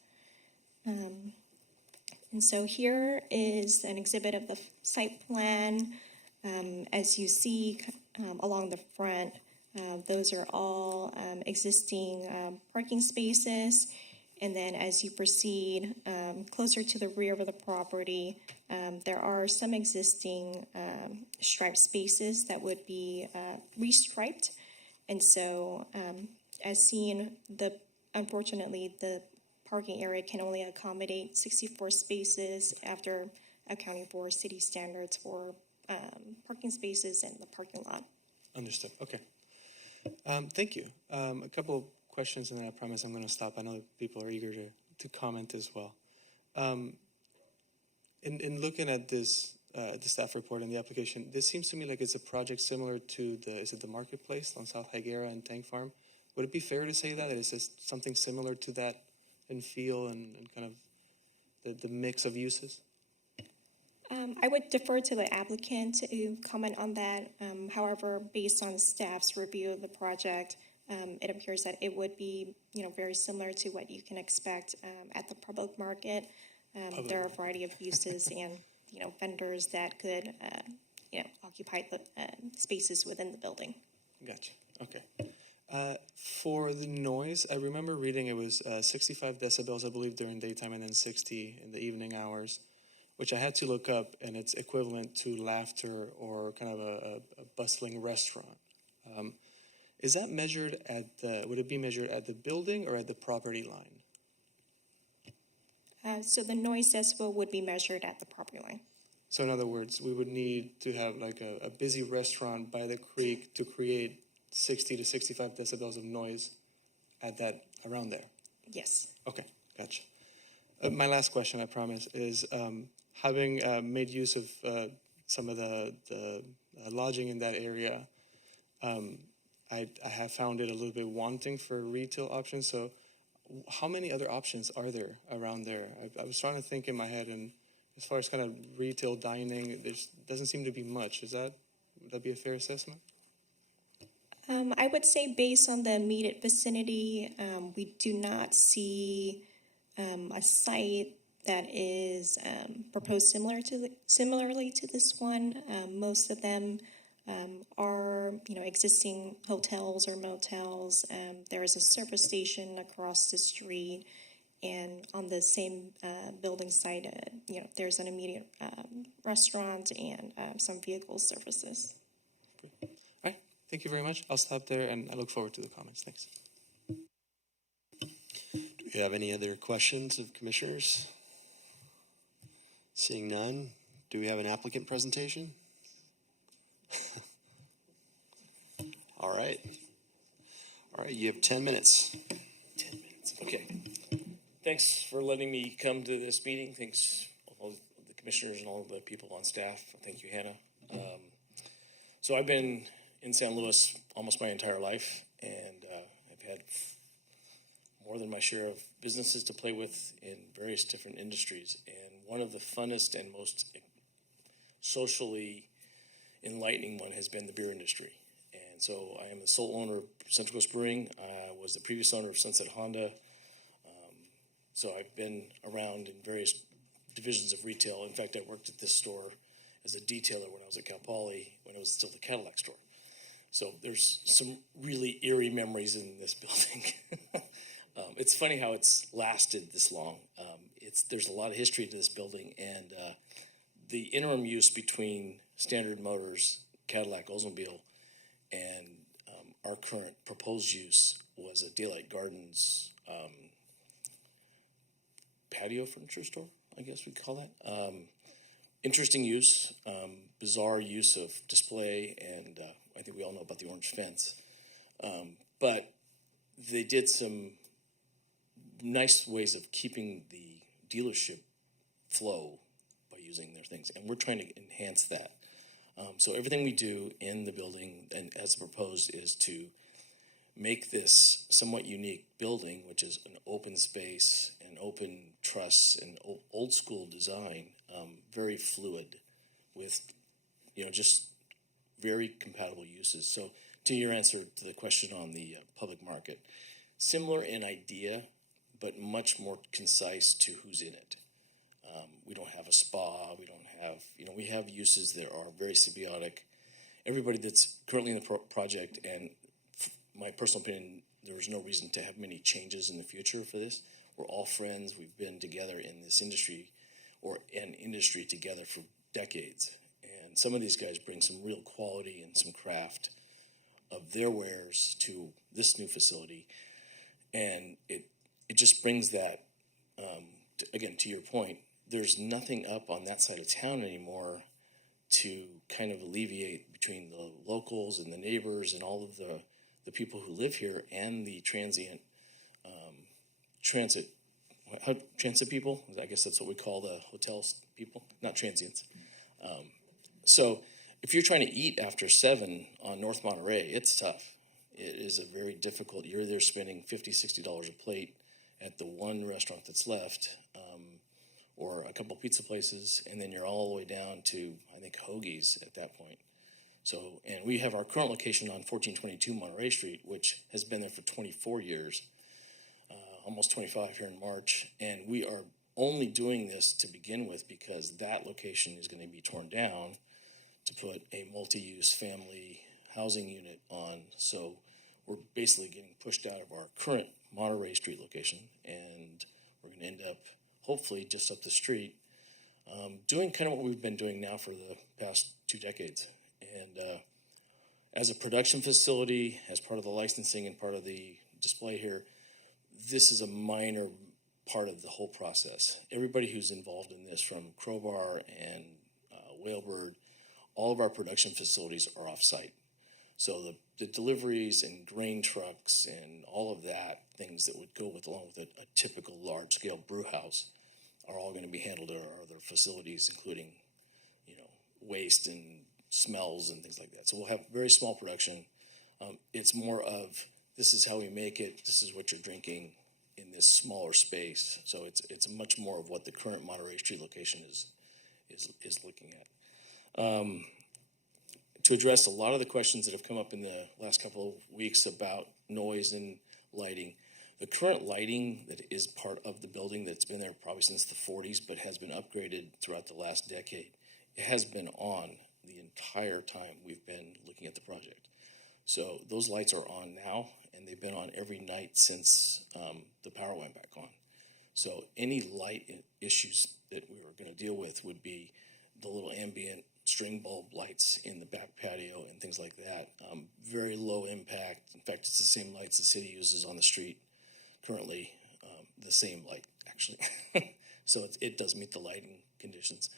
And so here is an exhibit of the site plan. As you see along the front, those are all existing parking spaces. And then as you proceed closer to the rear of the property, there are some existing striped spaces that would be restriped. And so as seen, unfortunately, the parking area can only accommodate 64 spaces after accounting for city standards for parking spaces in the parking lot. Understood. Okay. Thank you. A couple of questions, and then I promise I'm going to stop. I know people are eager to comment as well. In looking at this, the staff report and the application, this seems to me like it's a project similar to the marketplace on South Higuera and Tank Farm. Would it be fair to say that? Is this something similar to that in feel and kind of the mix of uses? I would defer to the applicant to comment on that. However, based on staff's review of the project, it appears that it would be, very similar to what you can expect at the public market. There are a variety of uses and, vendors that could, occupy the spaces within the building. Gotcha. Okay. For the noise, I remember reading it was 65 decibels, I believe, during daytime, and then 60 in the evening hours, which I had to look up, and it's equivalent to laughter or kind of a bustling restaurant. Is that measured would it be measured at the building or at the property line? So the noise decibel would be measured at the property line. So in other words, we would need to have like a busy restaurant by the creek to create 60 to 65 decibels of noise around there. Yes. Okay, gotcha. My last question, I promise, is having made use of some of the lodging in that area, I have found it a little bit wanting for retail options. So how many other options are there around there? I was trying to think in my head, and as far as kind of retail dining, there doesn't seem to be much. Would that be a fair assessment? I would say based on the immediate vicinity, we do not see a site that is proposed similarly to this one. Most of them are existing hotels or motels. There is a service station across the street, and on the same building site, there's an immediate restaurant and some vehicle services. All right. Thank you very much. I'll stop there, and I look forward to the comments. Thanks. Do you have any other questions of commissioners? Seeing none, do we have an applicant presentation? All right. You have 10 minutes. 10 minutes. Okay. Thanks for letting me come to this meeting. Thanks all the commissioners and all the people on staff. Thank you, Hannah. So I've been in San Luis almost my entire life, and I've had more than my share of businesses to play with in various different industries. And one of the funnest and most socially enlightening one has been the beer industry. And so I am the sole owner of Central Coast Brewing. I was the previous owner of Sunset Honda. So I've been around in various divisions of retail. In fact, I worked at this store as a detailer when I was at Cal Poly, when it was still the Cadillac store. So there's some really eerie memories in this building. It's funny how it's lasted this long. There's a lot of history to this building, and the interim use between Standard Motors, Cadillac, Oldsmobile, and our current proposed use was a Daylight Gardens patio furniture store, I guess we'd call that. Interesting use, bizarre use of display, and I think we all know about the orange fence. But they did some nice ways of keeping the dealership flow by using their things, and we're trying to enhance that. So everything we do in the building, and as proposed, is to make this somewhat unique building, which is an open space, an open truss, and old school design, very fluid, with just very compatible uses. So to your answer to the question on the public market, similar in idea, but much more concise to who's in it. We don't have a spa. We don't have, we have uses that are very symbiotic. Everybody that's currently in the project, and my personal opinion, there's no reason to have many changes in the future for this. We're all friends. We've been together in this industry, or an industry together for decades. And some of these guys bring some real quality and some craft of their wares to this new facility. And it just brings that, again, to your point, there's nothing up on that side of town anymore to kind of alleviate between the locals and the neighbors and all of the people who live here and the transit people. I guess that's what we call the hotels people, not transients. So if you're trying to eat after 7 on North Monterey, it's tough. It is a very difficult. You're there spending $50, $60 a plate at the one restaurant that's left, or a couple pizza places, and then you're all the way down to, I think, Hoagie's at that point. So, and we have our current location on 1422 Monterey Street, which has been there for 24 years, almost 25 here in March, and we are only doing this to begin with because that location is going to be torn down to put a multi-use family housing unit on. So we're basically getting pushed out of our current Monterey Street location, and we're going to end up, hopefully, just up the street, doing kind of what we've been doing now for the past 2 decades. And as a production facility, as part of the licensing and part of the display here, this is a minor part of the whole process. Everybody who's involved in this, from Crowbar and Whalebird, all of our production facilities are off-site. So the deliveries and grain trucks and all of that, things that would go along with a typical large-scale brew house, are all going to be handled at our other facilities, including, waste and smells and things like that. So we'll have very small production. It's more of, this is how we make it, this is what you're drinking in this smaller space. So it's much more of what the current Monterey Street location is looking at. To address a lot of the questions that have come up in the last couple of weeks about noise and lighting, the current lighting that is part of the building that's been there probably since the 40s, but has been upgraded throughout the last decade, it has been on the entire time we've been looking at the project. So those lights are on now, and they've been on every night since the power went back on. So any light issues that we were going to deal with would be the little ambient string bulb lights in the back patio and things like that. Very low impact. In fact, it's the same lights the city uses on the street currently, the same light, actually. So it does meet the lighting conditions.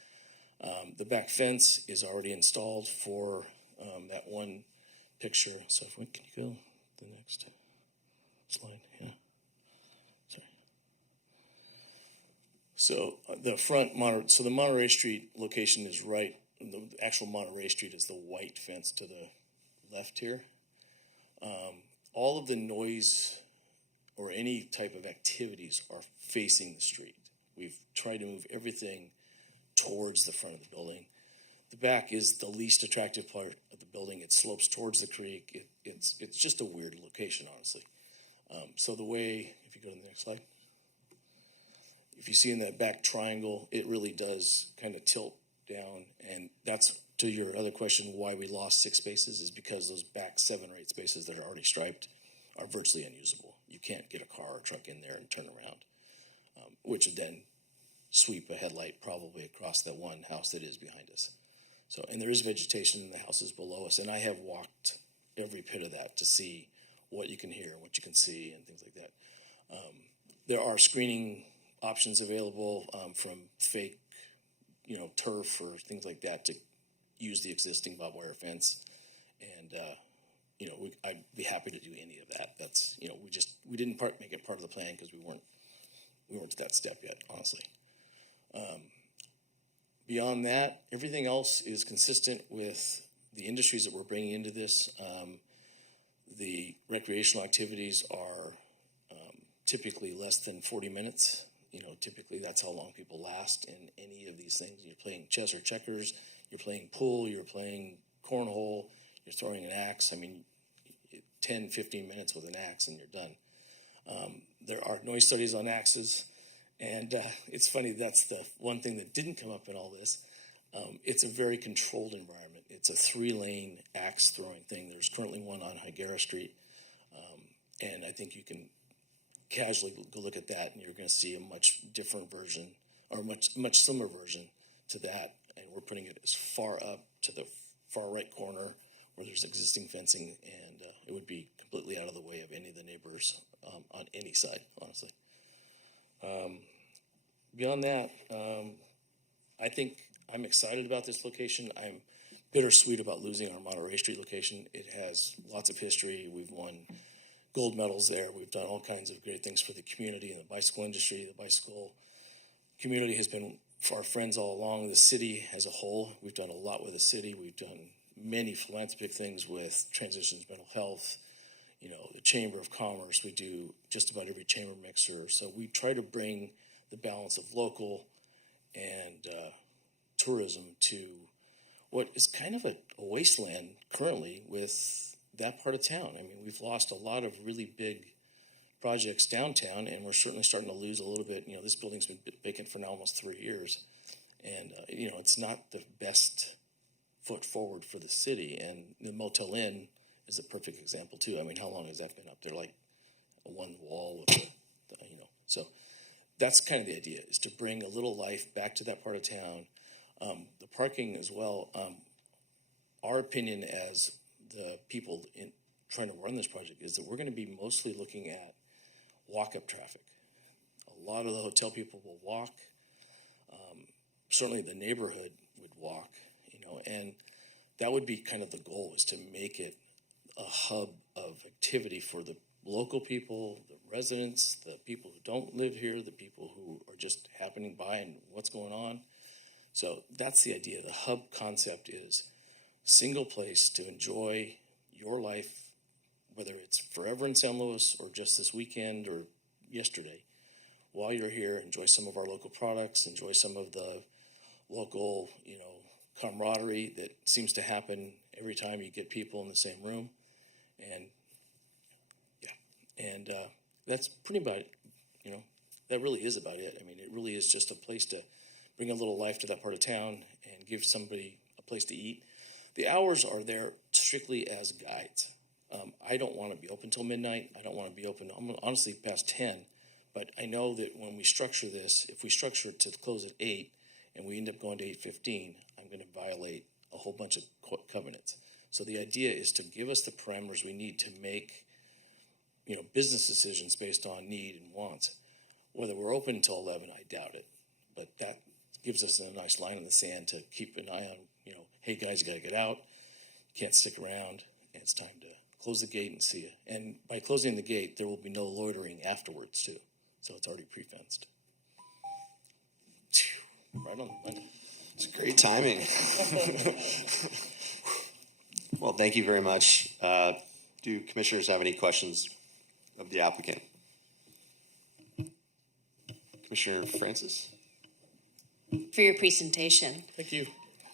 The back fence is already installed for that one picture. So can you go to the next slide? Yeah. Sorry. So the Monterey Street location is right. The actual Monterey Street is the white fence to the left here. All of the noise or any type of activities are facing the street. We've tried to move everything towards the front of the building. The back is the least attractive part of the building. It slopes towards the creek. It's just a weird location, honestly. So the way, if you go to the next slide, if you see in that back triangle, it really does kind of tilt down, and that's to your other question, why we lost 6 spaces is because those back 7 or 8 spaces that are already striped are virtually unusable. You can't get a car or truck in there and turn around, which would then sweep a headlight probably across that one house that is behind us. So, and there is vegetation in the houses below us, and I have walked every pit of that to see what you can hear, what you can see, and things like that. There are screening options available from fake, turf or things like that to use the existing barbed wire fence, and I'd be happy to do any of that. That's we didn't make it part of the plan because we weren't to that step yet, honestly. Beyond that, everything else is consistent with the industries that we're bringing into this. The recreational activities are typically less than 40 minutes. Typically that's how long people last in any of these things. You're playing chess or checkers, you're playing pool, you're playing cornhole, you're throwing an axe. 10, 15 minutes with an axe and you're done. There are noise studies on axes, and it's funny, that's the one thing that didn't come up in all this. It's a very controlled environment. It's a 3-lane axe throwing thing. There's currently one on Higuera Street, and I think you can casually go look at that, and you're going to see a much different version, or much similar version to that. And we're putting it as far up to the far right corner where there's existing fencing, and it would be completely out of the way of any of the neighbors on any side, honestly. Beyond that, I think I'm excited about this location. I'm bittersweet about losing our Monterey Street location. It has lots of history. We've won gold medals there. We've done all kinds of great things for the community and the bicycle industry. The bicycle community has been our friends all along. The city as a whole, we've done a lot with the city. We've done many philanthropic things with Transitions Mental Health, the Chamber of Commerce. We do just about every chamber mixer. So we try to bring the balance of local and tourism to what is kind of a wasteland currently with that part of town. We've lost a lot of really big projects downtown, and we're certainly starting to lose a little bit. This building's been vacant for now almost 3 years, and it's not the best foot forward for the city. And the Motel Inn is a perfect example too. How long has that been up there? Like a one wall with so that's kind of the idea, is to bring a little life back to that part of town. The parking as well. Our opinion as the people trying to run this project is that we're going to be mostly looking at walk-up traffic. A lot of the hotel people will walk. Certainly the neighborhood would walk, and that would be kind of the goal, is to make it a hub of activity for the local people, the residents, the people who don't live here, the people who are just happening by and what's going on. So that's the idea. The hub concept is single place to enjoy your life, whether it's forever in San Luis or just this weekend or yesterday. While you're here, enjoy some of our local products, enjoy some of the local, camaraderie that seems to happen every time you get people in the same room. And that's pretty about it. That really is about it. It really is just a place to bring a little life to that part of town and give somebody a place to eat. The hours are there strictly as guides. I don't want to be open till midnight. I don't want to be open, honestly, past 10. But I know that when we structure this, if we structure it to close at 8 and we end up going to 8:15, I'm going to violate a whole bunch of covenants. So the idea is to give us the parameters we need to make, business decisions based on need and wants. Whether we're open until 11, I doubt it. But that gives us a nice line in the sand to keep an eye on, hey guys, you got to get out. You can't stick around. And it's time to close the gate and see you. And by closing the gate, there will be no loitering afterwards too. So it's already pre-fenced. Right on the money. It's great timing. Well, thank you very much. Do commissioners have any questions of the applicant? Commissioner Francis? For your presentation. Thank you.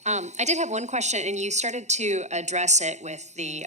I did have one question, and you started to address it with the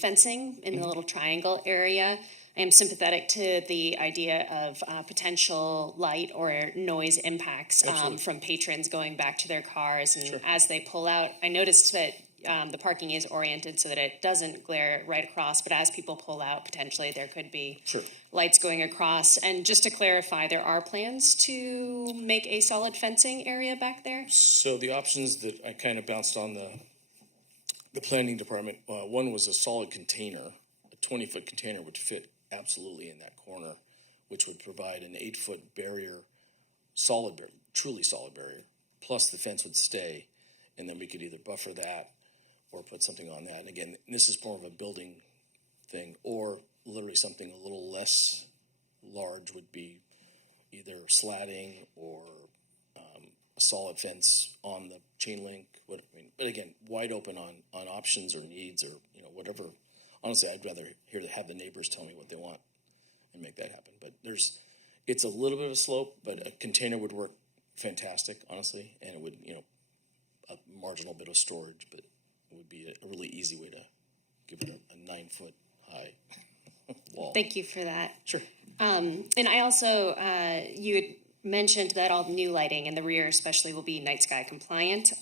fencing in the little triangle area. I am sympathetic to the idea of potential light or noise impacts from patrons going back to their cars. And as they pull out, I noticed that the parking is oriented so that it doesn't glare right across, but as people pull out, potentially there could be lights going across. And just to clarify, there are plans to make a solid fencing area back there? So the options that I kind of bounced on the planning department, one was a solid container. A 20-foot container would fit absolutely in that corner, which would provide an 8-foot barrier, solid barrier, truly solid barrier, plus the fence would stay, and then we could either buffer that or put something on that. And again, this is more of a building thing, or literally something a little less large would be either slatting or a solid fence on the chain link. But again, wide open on options or needs or whatever. Honestly, I'd rather have the neighbors tell me what they want and make that happen. But it's a little bit of a slope, but a container would work fantastic, honestly, and it would a marginal bit of storage, but it would be a really easy way to give it a 9-foot high wall. Thank you for that. Sure. And I also, you had mentioned that all new lighting in the rear especially will be night sky compliant.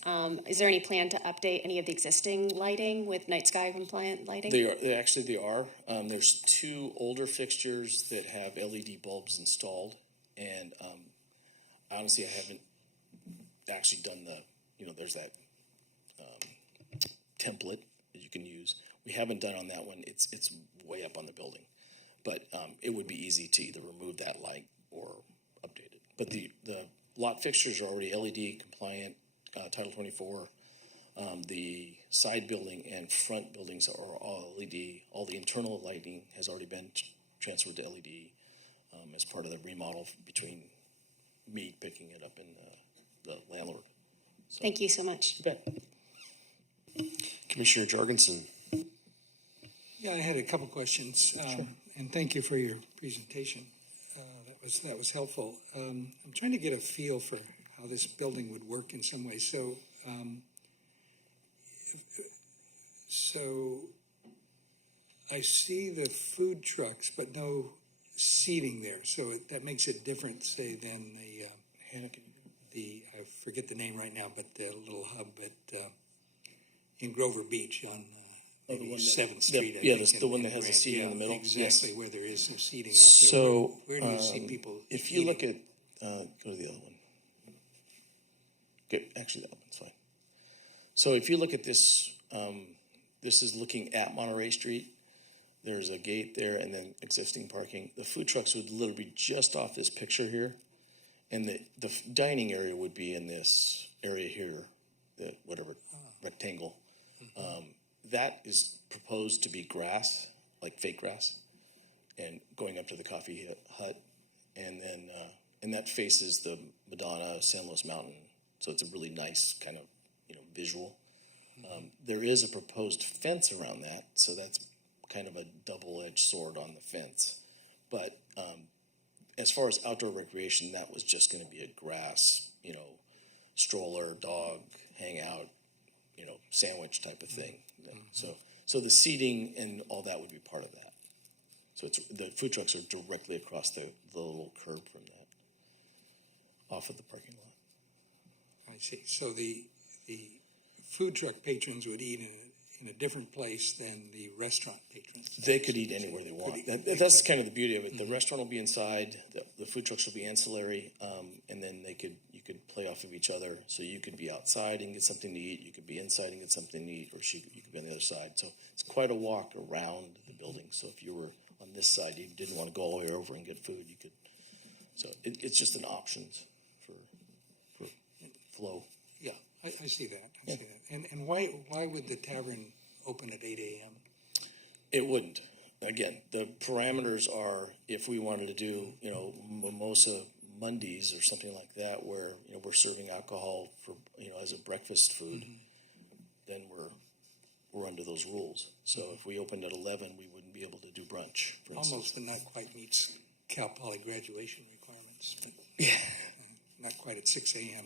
Is there any plan to update any of the existing lighting with night sky compliant lighting? They are. There's 2 older fixtures that have LED bulbs installed, and honestly, I haven't actually done there's that template that you can use. We haven't done on that one. It's way up on the building, but it would be easy to either remove that light or update it. But the lot fixtures are already LED compliant, Title 24. The side building and front buildings are all LED. All the internal lighting has already been transferred to LED as part of the remodel between me picking it up and the landlord. So, Thank you so much. you bet. Commissioner Jorgensen. Yeah, I had a couple questions, and thank you for your presentation. That was helpful. I'm trying to get a feel for how this building would work in some way. So I see the food trucks, but no seating there. So that makes it different, say, than I forget the name right now, but the little hub in Grover Beach on the one that- 7th Street. the one that has the seating in the middle. Exactly, Yes. where there is no seating. out there. So where do you see people? if you look eating? at, go to the other one. Okay, actually, that one's fine. So if you look at this, this is looking at Monterey Street. There's a gate there and then existing parking. The food trucks would literally be just off this picture here. And the dining area would be in this area here, the whatever rectangle. That is proposed to be grass, like fake grass, and going up to the coffee hut. And then, and that faces the Madonna San Luis Mountain. So it's a really nice kind of, visual. There is a proposed fence around that. So that's kind of a double-edged sword on the fence. But as far as outdoor recreation, that was just going to be a grass, stroller, dog, hangout, sandwich type of thing. So the seating and all that would be part of that. So the food trucks are directly across the little curb from that, off of the parking lot. I see. So the food truck patrons would eat in a different place than the restaurant patrons. They could eat anywhere they want. That's kind of the beauty of it. The restaurant will be inside, the food trucks will be ancillary, and then you could play off of each other. So you could be outside and get something to eat, you could be inside and get something to eat, or you could be on the other side. So it's quite a walk around the building. So if you were on this side, you didn't want to go all the way over and get food, you could. So it's just an option for flow. Yeah, I see that. I see that. And why would the tavern open at 8 a.m.? It wouldn't. Again, the parameters are if we wanted to do, mimosa Mondays or something like that, where we're serving alcohol for as a breakfast food, then we're under those rules. So if we opened at 11, we wouldn't be able to do brunch. For instance. Almost, but not quite meets Cal Poly graduation requirements. But, not quite at 6 a.m.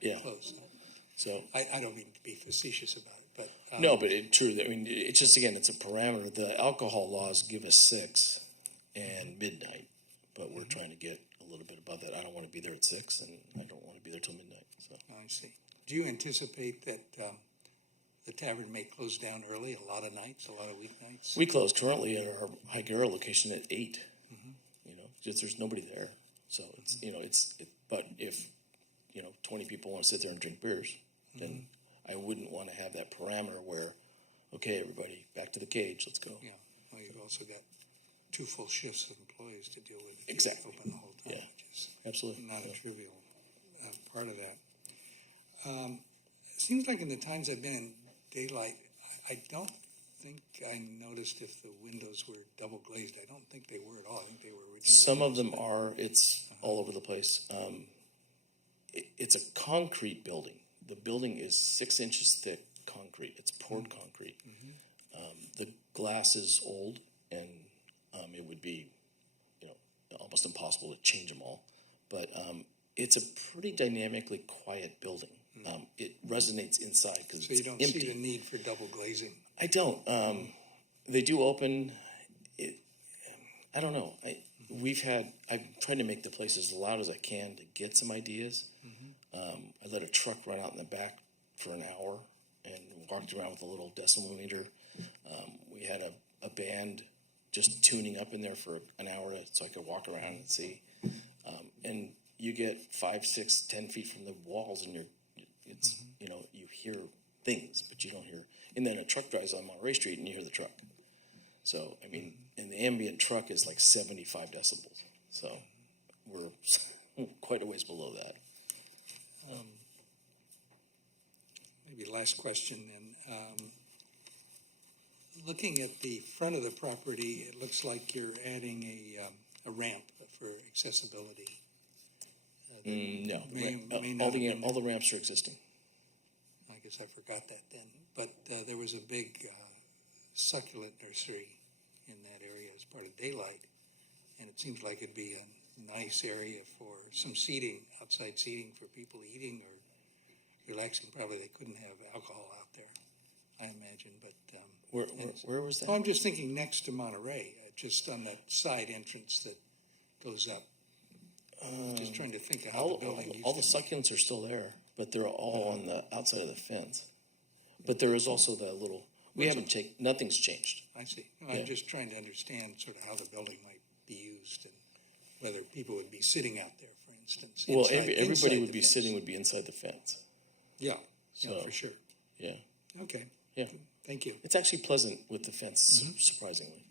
But Yeah. close. So I don't mean to be facetious about it, but no, but it's true. I mean, it's just again, it's a parameter. The alcohol laws give us 6, and midnight. But we're trying to get a little bit above that. I don't want to be there at 6, and I don't want to be there till midnight. So I see. Do you anticipate that the tavern may close down early, a lot of nights, a lot of weeknights? we close currently at our Higuera location at 8. You know, just there's nobody there. So it's but if 20 people want to sit there and drink beers, then I wouldn't want to have that parameter where, okay, everybody back to the cage, let's go. Yeah. Well, you've also got 2 full shifts of employees to deal with. You keep Exactly. Open the whole time, Yeah. which is Absolutely. not a trivial part of that. It seems like in the times I've been in daylight, I don't think I noticed if the windows were double glazed. I don't think they were at all. I think they were originally. Some of them are. It's all over the place. It's a concrete building. The building is 6 inches thick concrete. It's poured concrete. The glass is old, and it would be, almost impossible to change them all. But it's a pretty dynamically quiet building. It resonates inside because So it's you don't empty. see the need for double glazing. I don't. They do open. I don't know. I've tried to make the place as loud as I can to get some ideas. I let a truck run out in the back for an hour and walked around with a little decimal meter. We had a band just tuning up in there for an hour so I could walk around and see. And you get 5, 6, 10 feet from the walls, and you hear things, but you don't hear. And then a truck drives on Monterey Street, and you hear the truck. So and the ambient truck is like 75 decibels. So we're quite a ways below that. Maybe last question then. Looking at the front of the property, it looks like you're adding a ramp for accessibility. No, may not have been- all the ramps are existing. I guess I forgot that then. But there was a big succulent nursery in that area as part of Daylight. And it seems like it'd be a nice area for some seating, outside seating for people eating or relaxing. Probably they couldn't have alcohol out there, I imagine. But Where was that? I'm just thinking next to Monterey, just on that side entrance that goes up. Just trying to think of how the building used all the to succulents are still there, but they're all on the outside of the fence. But there is also the little. Nothing's changed. I see. No, Yeah. I'm just trying to understand sort of how the building might be used and whether people would be sitting out there, for instance. Well, inside everybody would the be fence. sitting would be inside the fence. Yeah, So- for sure. Yeah, Okay, yeah. thank you. It's actually pleasant with the fence, surprisingly.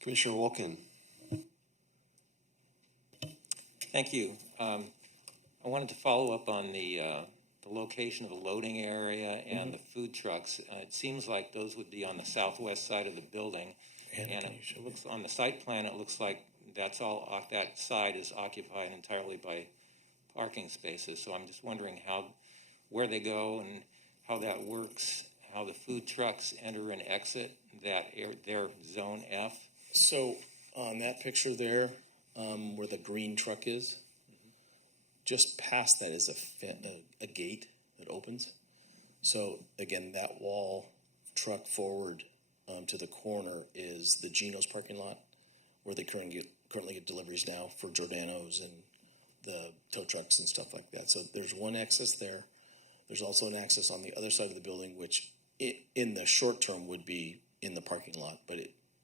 Commissioner Wolkin. Thank you. I wanted to follow up on the location of the loading area and the food trucks. It seems like those would be on the southwest side of the building. And it looks, on the site plan, it looks like that side is occupied entirely by parking spaces. So I'm just wondering where they go and how that works, how the food trucks enter and exit their zone F. So on that picture there, where the green truck is, just past that is a gate that opens. So again, that wall truck forward to the corner is the Geno's parking lot, where they currently get deliveries now for Giordano's and the tow trucks and stuff like that. So there's one access there. There's also an access on the other side of the building, which in the short term would be in the parking lot, but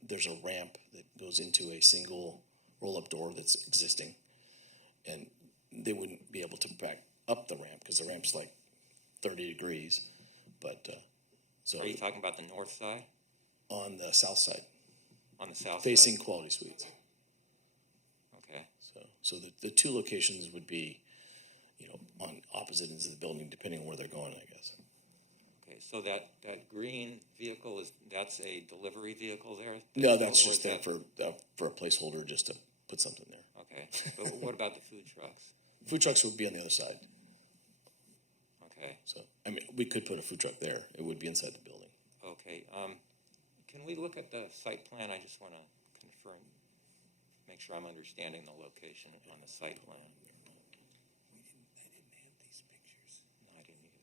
there's a ramp that goes into a single roll-up door that's existing, and they wouldn't be able to back up the ramp because the ramp's like 30 degrees. But so Are you talking about the north side? on the south side, On the south facing side? Quality Suites. Okay. So the two locations would be, on opposite ends of the building, depending on where they're going, I guess. Okay, so that green vehicle, that's a delivery vehicle there? No, that's Or just is there that- for a placeholder, just to put something there. Okay, but what about the food trucks? Food trucks would be on the other side. Okay, So, I mean, we could put a food truck there. It would be inside the building. okay. Can we look at the site plan? I just want to confirm, make sure I'm understanding the location on the site plan. I didn't have these pictures. No, I didn't either.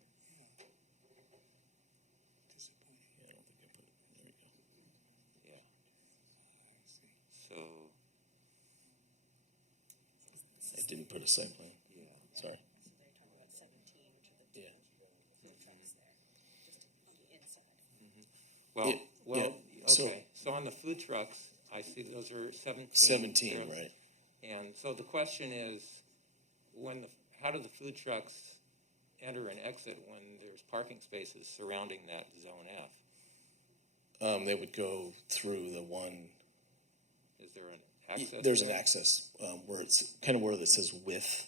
Disappointing. Yeah, I don't think I put it. There we go. Yeah. put a site plan. Sorry. Yeah. Well, Yeah, well, so- okay, so on the food trucks, I see those are 17. 17, There- right. And so the question is, how do the food trucks enter and exit when there's parking spaces surrounding that zone F? They would go through the one. Is there an access? There's to an that? access where it's kind of where it says width.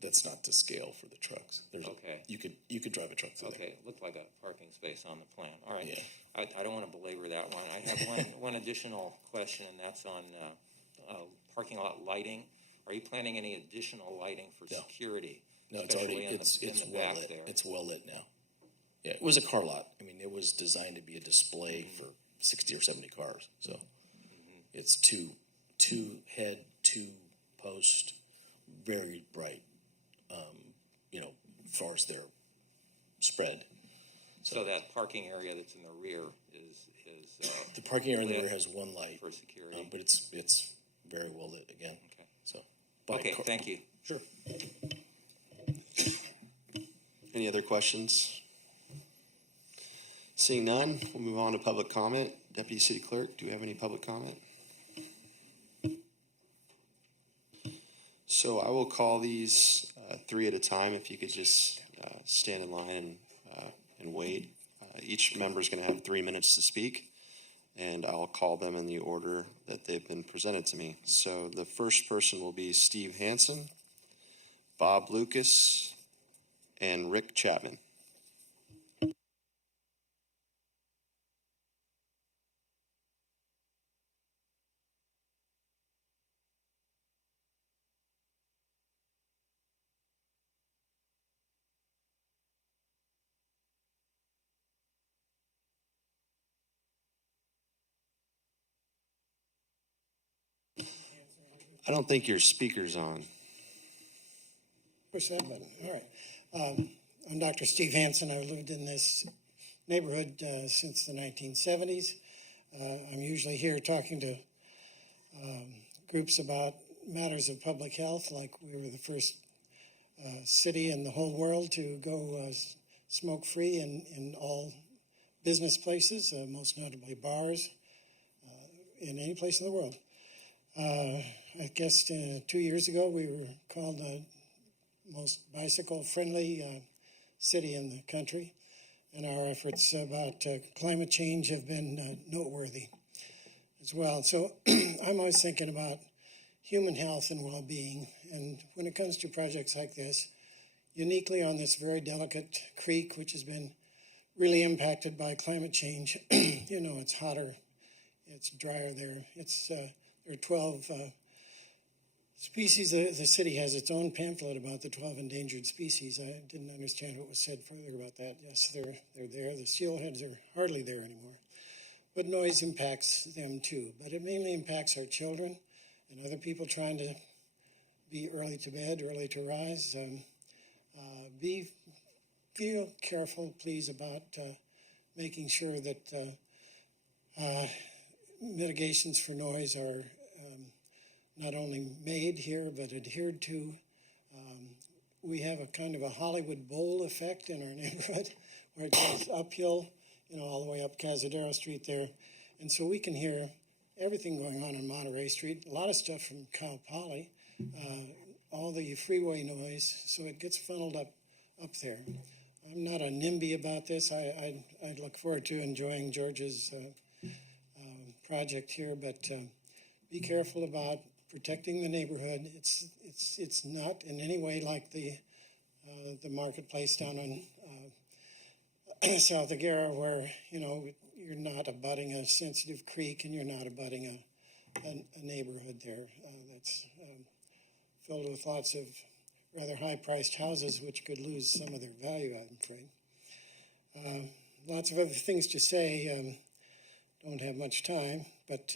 That's not to scale for the trucks. Okay. You could drive a truck through there. Okay, it looked like a parking space on the plan. All right. Yeah. I don't want to belabor that one. I have one additional question, and that's on parking lot lighting. Are you planning any additional lighting for No. security? No, it's especially already in it's the well back lit. there? It's well lit now. Yeah, it was a car lot. I mean, it was designed to be a display for 60 or 70 cars. So it's two head, two post, very bright. As far as their spread. So that parking area that's in the rear is The parking area in the lit rear has one light, for security. but it's very well lit again. Okay. So. Okay, thank you. Sure. Any other questions? Seeing none, we'll move on to public comment. Deputy City Clerk, do we have any public comment? So I will call these three at a time. If you could just stand in line and wait. Each member is going to have 3 minutes to speak, and I'll call them in the order that they've been presented to me. So the first person will be Steve Hansen, Bob Lucas, and Rick Chapman. I don't think your speaker's on. Push that button. All right. I'm Dr. Steve Hansen. I've lived in this neighborhood since the 1970s. I'm usually here talking to groups about matters of public health, like we were the first city in the whole world to go smoke-free in all business places, most notably bars, in any place in the world. I guess 2 years ago we were called the most bicycle-friendly city in the country, and our efforts about climate change have been noteworthy as well. So I'm always thinking about human health and well-being, and when it comes to projects like this, uniquely on this very delicate creek, which has been really impacted by climate change, it's hotter, it's drier there. There are 12 species. The city has its own pamphlet about the 12 endangered species. I didn't understand what was said further about that. Yes, they're there. The steelheads are hardly there anymore. But noise impacts them too. But it mainly impacts our children and other people trying to be early to bed, early to rise. Feel careful, please, about making sure that mitigations for noise are not only made here but adhered to. We have a kind of a Hollywood Bowl effect in our neighborhood where it goes uphill, all the way up Cazadero Street there. And so we can hear everything going on Monterey Street, a lot of stuff from Cal Poly, all the freeway noise, so it gets funneled up there. I'm not a NIMBY about this. I look forward to enjoying George's project here, but be careful about protecting the neighborhood. It's not in any way like the marketplace down on South Aguera, where you're not abutting a sensitive creek and you're not abutting a neighborhood there that's filled with lots of rather high-priced houses, which could lose some of their value, I'm afraid. Lots of other things to say. Don't have much time, but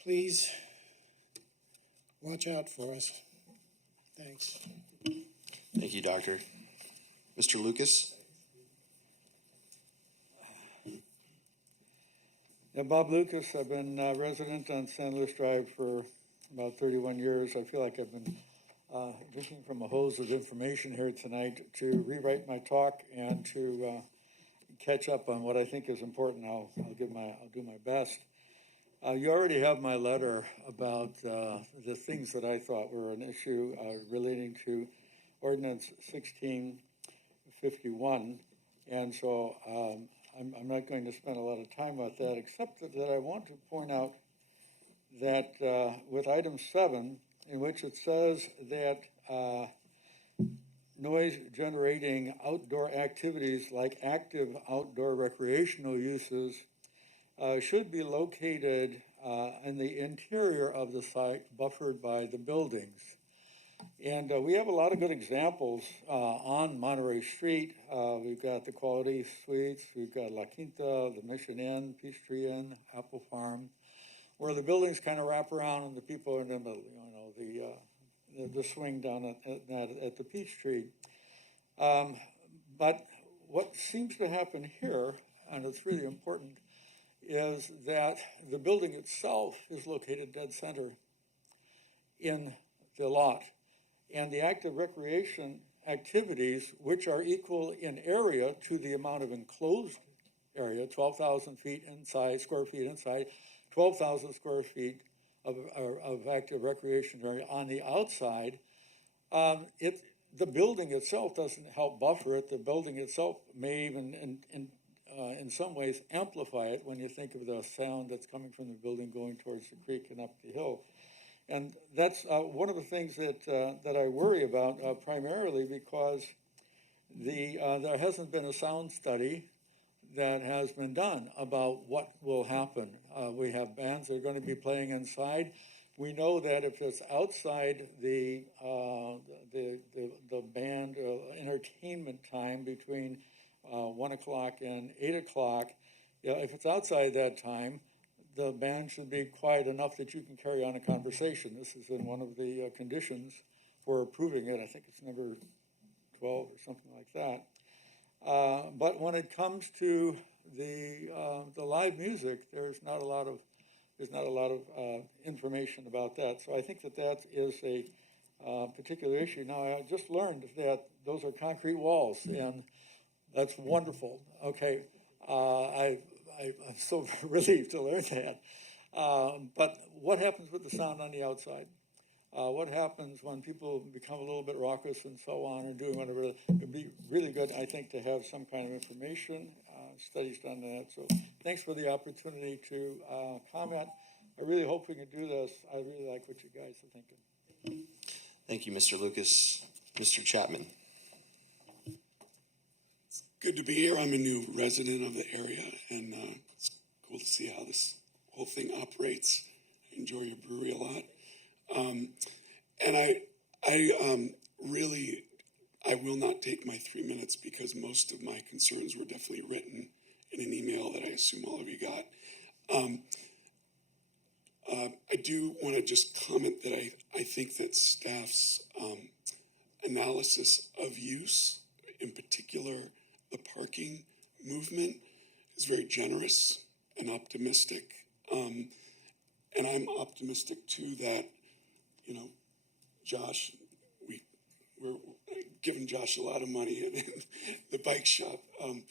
please watch out for us. Thanks. Thank you, Doctor. Mr. Lucas? Yeah, Bob Lucas. I've been resident on San Luis Drive for about 31 years. I feel like I've been drinking from a hose of information here tonight to rewrite my talk and to catch up on what I think is important. I'll do my best. You already have my letter about the things that I thought were an issue relating to Ordinance 1651, and so I'm not going to spend a lot of time on that, except that I want to point out that with item 7, in which it says that noise generating outdoor activities like active outdoor recreational uses should be located in the interior of the site, buffered by the buildings. And we have a lot of good examples on Monterey Street. We've got the Quality Suites, we've got La Quinta, the Mission Inn, Peachtree Inn, Apple Farm, where the buildings kind of wrap around and the people are in the middle, the swing down at the Peachtree. But what seems to happen here, and it's really important, is that the building itself is located dead center in the lot. And the active recreation activities, which are equal in area to the amount of enclosed area, 12,000 square feet inside, 12,000 square feet of active recreation area on the outside, the building itself doesn't help buffer it. The building itself may even, in some ways, amplify it when you think of the sound that's coming from the building going towards the creek and up the hill. And that's one of the things that I worry about primarily because there hasn't been a sound study that has been done about what will happen. We have bands that are going to be playing inside. We know that if it's outside the band entertainment time between 1 o'clock and 8 o'clock, if it's outside that time, the band should be quiet enough that you can carry on a conversation. This is in one of the conditions for approving it. I think it's number 12 or something like that. But when it comes to the live music, there's not a lot of information about that. So I think that is a particular issue. Now I just learned that those are concrete walls, and that's wonderful. Okay, I'm so relieved to learn that. But what happens with the sound on the outside? What happens when people become a little bit raucous and so on, or doing whatever? It would be really good, I think, to have some kind of information, studies done on that. So thanks for the opportunity to comment. I really hope we can do this. I really like what you guys are thinking. Thank you, Mr. Lucas. Mr. Chapman. Good to be here. I'm a new resident of the area, and it's cool to see how this whole thing operates. I enjoy your brewery a lot. And I will not take my 3 minutes because most of my concerns were definitely written in an email that I assume all of you got. I do want to just comment that I think that staff's analysis of use, in particular the parking movement, is very generous and optimistic. And I'm optimistic too that, Josh, we're giving Josh a lot of money in the bike shop, and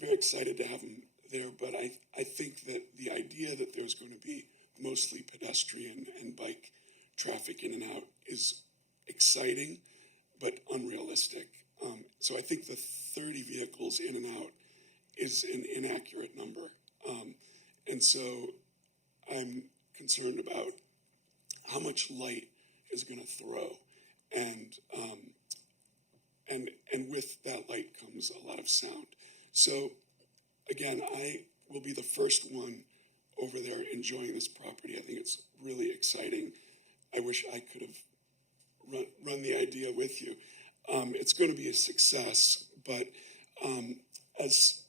very excited to have him there. But I think that the idea that there's going to be mostly pedestrian and bike traffic in and out is exciting, but unrealistic. So I think the 30 vehicles in and out is an inaccurate number. And so I'm concerned about how much light is going to throw. And with that light comes a lot of sound. So again, I will be the first one over there enjoying this property. I think it's really exciting. I wish I could have run the idea with you. It's going to be a success, but as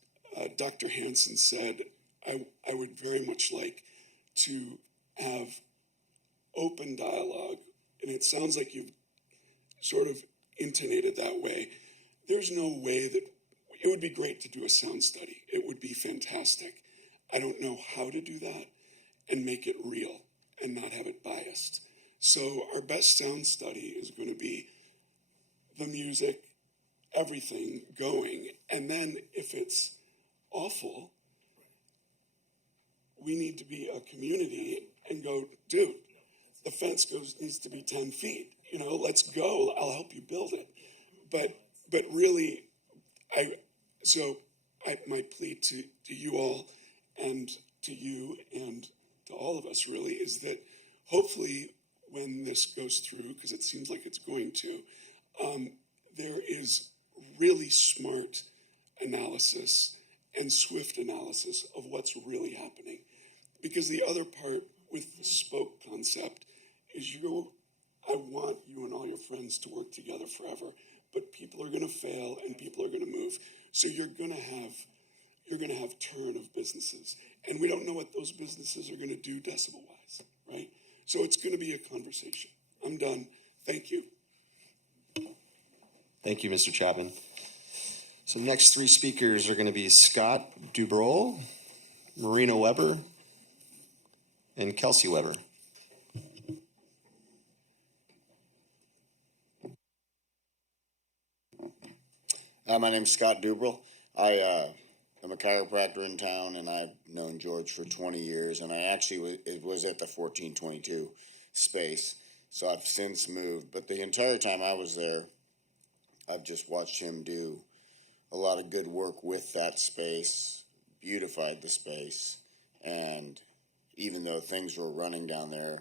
Dr. Hansen said, I would very much like to have open dialogue, and it sounds like you've sort of intonated that way. There's no way that it would be great to do a sound study. It would be fantastic. I don't know how to do that and make it real. and not have it biased. So our best sound study is going to be the music, everything going. And then if it's awful, we need to be a community and go, dude, the fence needs to be 10 feet. You know, let's go. I'll help you build it. But really, my plea to you all and to you and to all of us really is that hopefully when this goes through, because it seems like it's going to, there is really smart analysis and swift analysis of what's really happening. Because the other part with the spoke concept is I want you and all your friends to work together forever, but people are going to fail and people are going to move. So you're going to have turn of businesses. And we don't know what those businesses are going to do decibel-wise, right? So it's going to be a conversation. I'm done. Thank you. Thank you, Mr. Chapman. So next three speakers are going to be Scott Dubrol, Marina Weber, and Kelsey Weber. My name's Scott Dubrol. I am a chiropractor in town, and I've known George for 20 years, and I actually was at the 1422 space, so I've since moved. But the entire time I was there, I've just watched him do a lot of good work with that space, beautified the space, and even though things were running down there,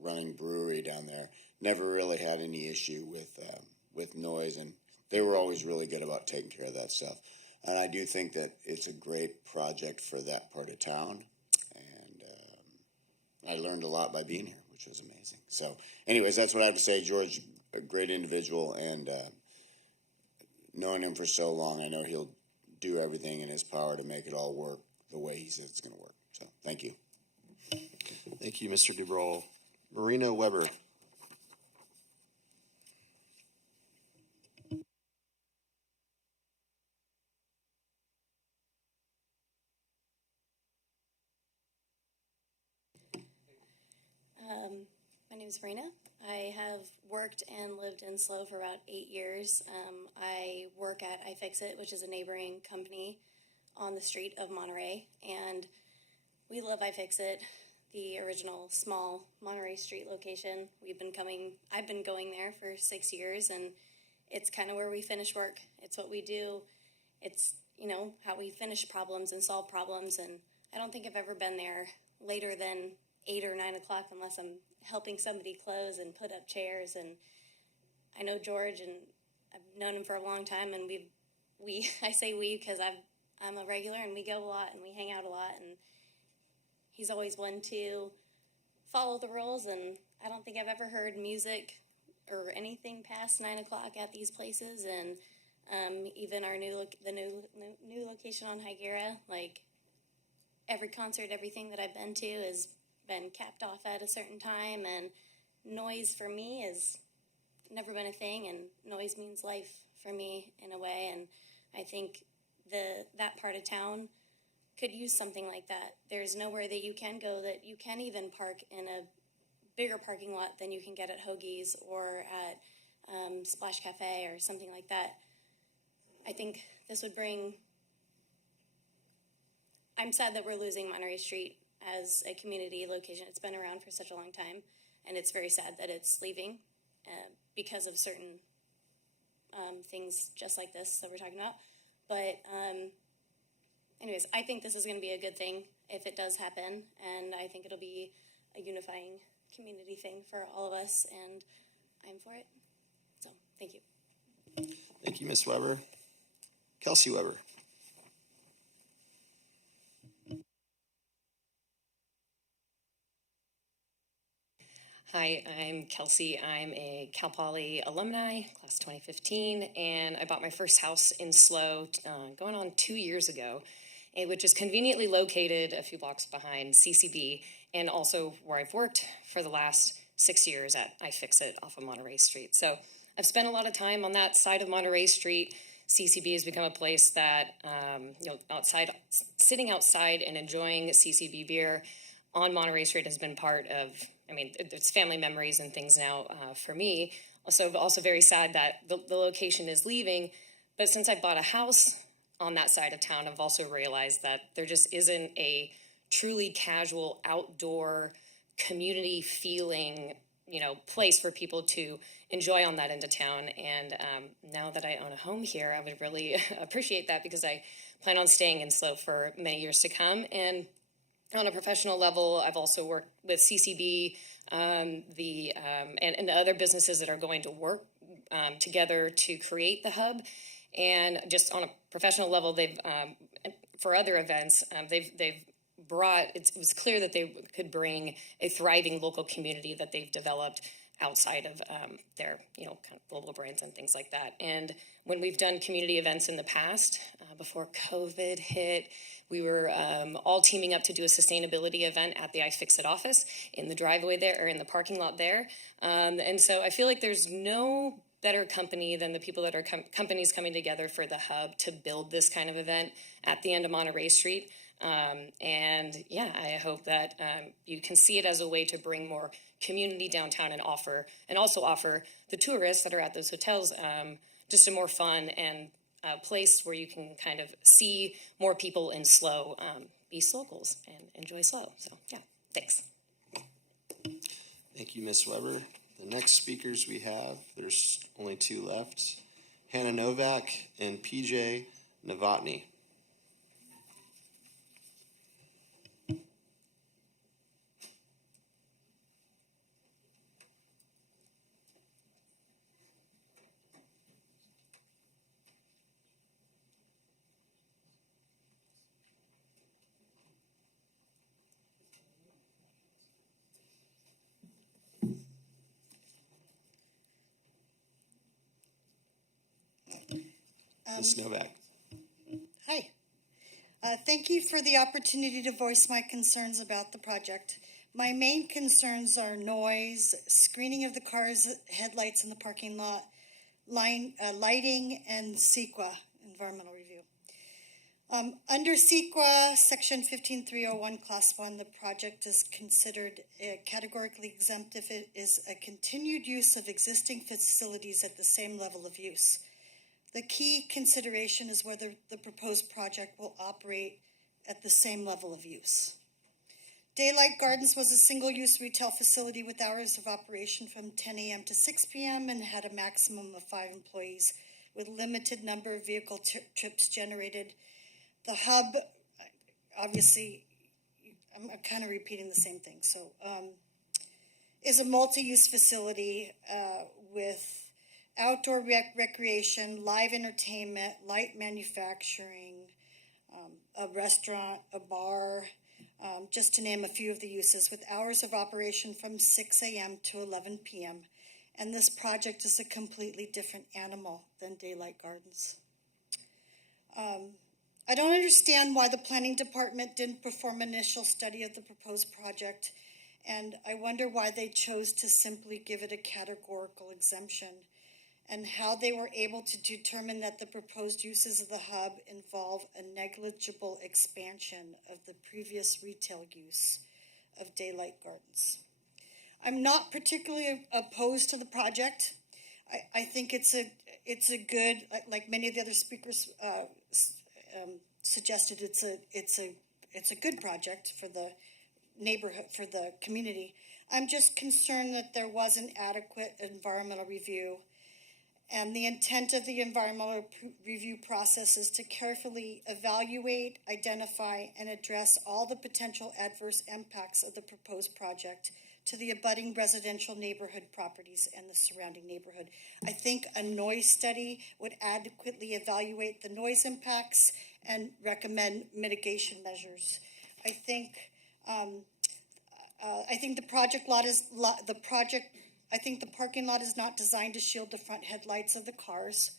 running brewery down there, never really had any issue with noise, and they were always really good about taking care of that stuff. And I do think that it's a great project for that part of town, and I learned a lot by being here, which was amazing. So anyways, that's what I have to say. George, a great individual, and knowing him for so long, I know he'll do everything in his power to make it all work the way he says it's going to work. So thank you. Thank you, Mr. Dubrol. Marina Weber. My name is Marina. I have worked and lived in SLO for about 8 years. I work at iFixit, which is a neighboring company on the street of Monterey, and we love iFixit, the original small Monterey Street location. I've been going there for 6 years, and it's kind of where we finish work. It's what we do. It's, how we finish problems and solve problems, and I don't think I've ever been there later than 8 or 9 o'clock unless I'm helping somebody close and put up chairs. And I know George, and I've known him for a long time, and I say we because I'm a regular, and we go a lot and we hang out a lot, and he's always one to follow the rules, and I don't think I've ever heard music or anything past 9 o'clock at these places. And even our new location on Higuera, like every concert, everything that I've been to has been capped off at a certain time, and noise for me has never been a thing, and noise means life for me in a way, and I think that part of town could use something like that. There's nowhere that you can go that you can even park in a bigger parking lot than you can get at Hoagie's or at Splash Cafe or something like that. I think this would bring... I'm sad that we're losing Monterey Street as a community location. It's been around for such a long time, and it's very sad that it's leaving because of certain things just like this that we're talking about. But anyways, I think this is going to be a good thing if it does happen, and I think it'll be a unifying community thing for all of us, and I'm for it. So, thank you. Thank you, Ms. Weber. Kelsey Weber. Hi, I'm Kelsey. I'm a Cal Poly alumni, class 2015, and I bought my first house in SLO going on 2 years ago, which is conveniently located a few blocks behind CCB, and also where I've worked for the last 6 years at iFixit off of Monterey Street. So I've spent a lot of time on that side of Monterey Street. CCB has become a place that, sitting outside and enjoying CCB beer on Monterey Street has been part of, I mean, it's family memories and things now for me. Also very sad that the location is leaving. But since I bought a house on that side of town, I've also realized that there just isn't a truly casual outdoor community feeling, place for people to enjoy on that end of town. And now that I own a home here, I would really appreciate that, because I plan on staying in SLO for many years to come. And on a professional level, I've also worked with CCB, and the other businesses that are going to work together to create the hub. And just on a professional level, they've for other events, they've brought. It was clear that they could bring a thriving local community that they've developed outside of their kind of global brands and things like that. And when we've done community events in the past, before COVID hit, we were all teaming up to do a sustainability event at the iFixit office in the driveway there, or in the parking lot there. And so I feel like there's no better company than the people that are companies coming together for the hub to build this kind of event at the end of Monterey Street. And yeah, I hope that you can see it as a way to bring more community downtown and also offer the tourists that are at those hotels just a more fun and place where you can kind of see more people in SLO, be locals and enjoy SLO. So yeah, thanks. Thank you, Ms. Weber. The next speakers we have, there's only two left, Hannah Novak and PJ Novotny. Ms. Novak. Hi. Thank you for the opportunity to voice my concerns about the project. My main concerns are noise, screening of the car's headlights in the parking lot, lighting, and CEQA, environmental review. Under CEQA, Section 15301, Class 1, the project is considered categorically exempt if it is a continued use of existing facilities at the same level of use. The key consideration is whether the proposed project will operate at the same level of use. Daylight Gardens was a single-use retail facility with hours of operation from 10 a.m. to 6 p.m. and had a maximum of 5 employees with limited number of vehicle trips generated. The hub, obviously, I'm kind of repeating the same thing, so is a multi-use facility with outdoor recreation, live entertainment, light manufacturing, a restaurant, a bar, just to name a few of the uses, with hours of operation from 6 a.m. to 11 p.m. And this project is a completely different animal than Daylight Gardens. I don't understand why the planning department didn't perform initial study of the proposed project, and I wonder why they chose to simply give it a categorical exemption, and how they were able to determine that the proposed uses of the hub involve a negligible expansion of the previous retail use of Daylight Gardens. I'm not particularly opposed to the project. I think it's a good, like many of the other speakers suggested, it's a good project for the neighborhood, for the community. I'm just concerned that there wasn't adequate environmental review. And the intent of the environmental review process is to carefully evaluate, identify, and address all the potential adverse impacts of the proposed project to the abutting residential neighborhood properties and the surrounding neighborhood. I think a noise study would adequately evaluate the noise impacts and recommend mitigation measures. I think the parking lot is not designed to shield the front headlights of the cars.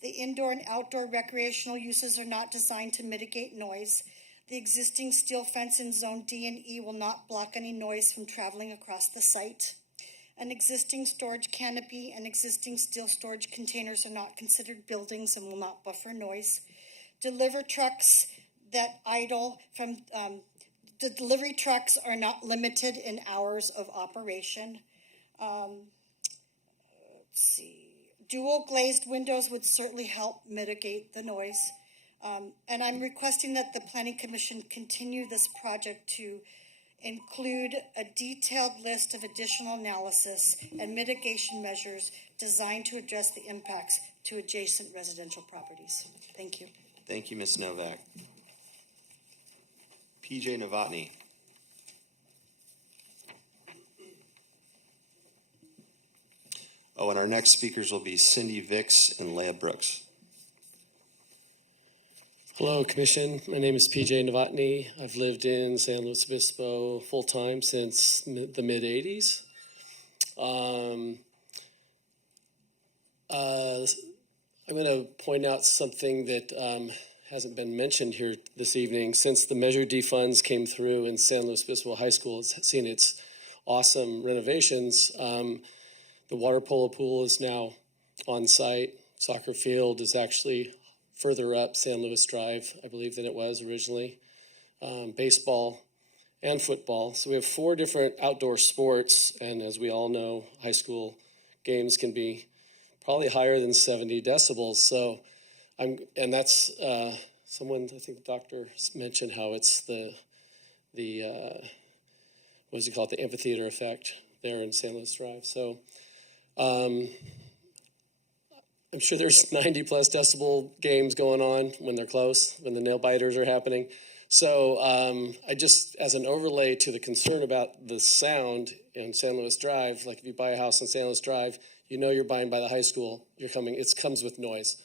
The indoor and outdoor recreational uses are not designed to mitigate noise. The existing steel fence in Zone D and E will not block any noise from traveling across the site. An existing storage canopy and existing steel storage containers are not considered buildings and will not buffer noise. Deliver trucks that idle from the delivery trucks are not limited in hours of operation. Let's see. Dual glazed windows would certainly help mitigate the noise. And I'm requesting that the Planning Commission continue this project to include a detailed list of additional analysis and mitigation measures designed to address the impacts to adjacent residential properties. Thank you. Thank you, Ms. Novak. PJ Novotny. Oh, and our next speakers will be Cindy Vicks and Leah Brooks. Hello, Commission. My name is PJ Novotny. I've lived in San Luis Obispo full-time since the mid-'80s. I'm going to point out something that hasn't been mentioned here this evening. Since the Measure D funds came through and San Luis Obispo High School has seen its awesome renovations, the water polo pool is now on site. Soccer field is actually further up San Luis Drive, I believe, than it was originally. Baseball and football. So we have 4 different outdoor sports, and as we all know, high school games can be probably higher than 70 decibels. So and that's someone, I think the doctor mentioned how it's the what does he call it, the amphitheater effect there in San Luis Drive. So I'm sure there's 90 plus decibel games going on when they're close, when the nail biters are happening. So I just, as an overlay to the concern about the sound in San Luis Drive, like if you buy a house on San Luis Drive, you know you're buying by the high school, it comes with noise.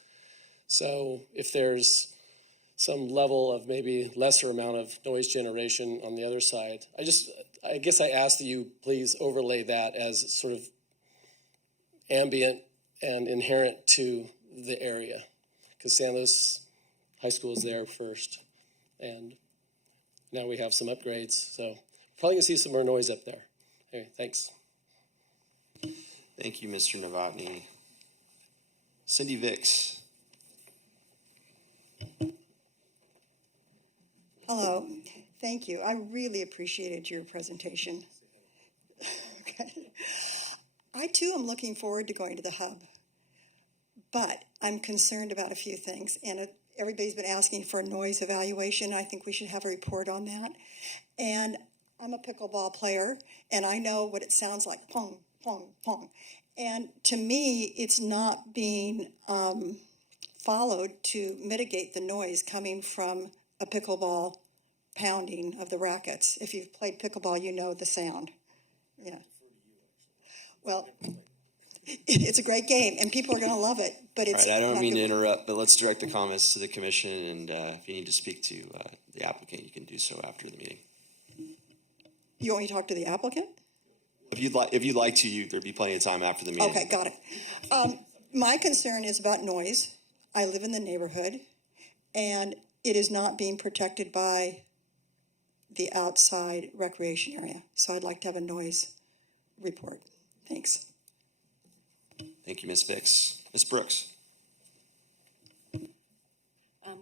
So if there's some level of maybe lesser amount of noise generation on the other side, I guess I ask that you please overlay that as sort of ambient and inherent to the area, because San Luis High School is there first, and now we have some upgrades, so probably gonna see some more noise up there. Anyway, thanks. Thank you, Mr. Novotny. Cindy Vicks. Hello, thank you. I really appreciated your presentation. Okay. I too am looking forward to going to the hub, but I'm concerned about a few things, and everybody's been asking for a noise evaluation. I think we should have a report on that. And I'm a pickleball player, and I know what it sounds like, pong, pong, pong. And to me, it's not being followed to mitigate the noise coming from a pickleball pounding of the rackets. If you've played pickleball, you know the sound. Yeah. Well, it's a great game, and people are going to love it. But it's All right, I don't mean to interrupt, but let's direct the comments to the commission, and if you need to speak to the applicant, you can do so after the meeting. You want me to talk to the applicant? If you'd like to, there'd be plenty of time after the meeting. Okay, got it. My concern is about noise. I live in the neighborhood, and it is not being protected by the outside recreation area. So I'd like to have a noise report. Thanks. Thank you, Ms. Vicks. Ms. Brooks.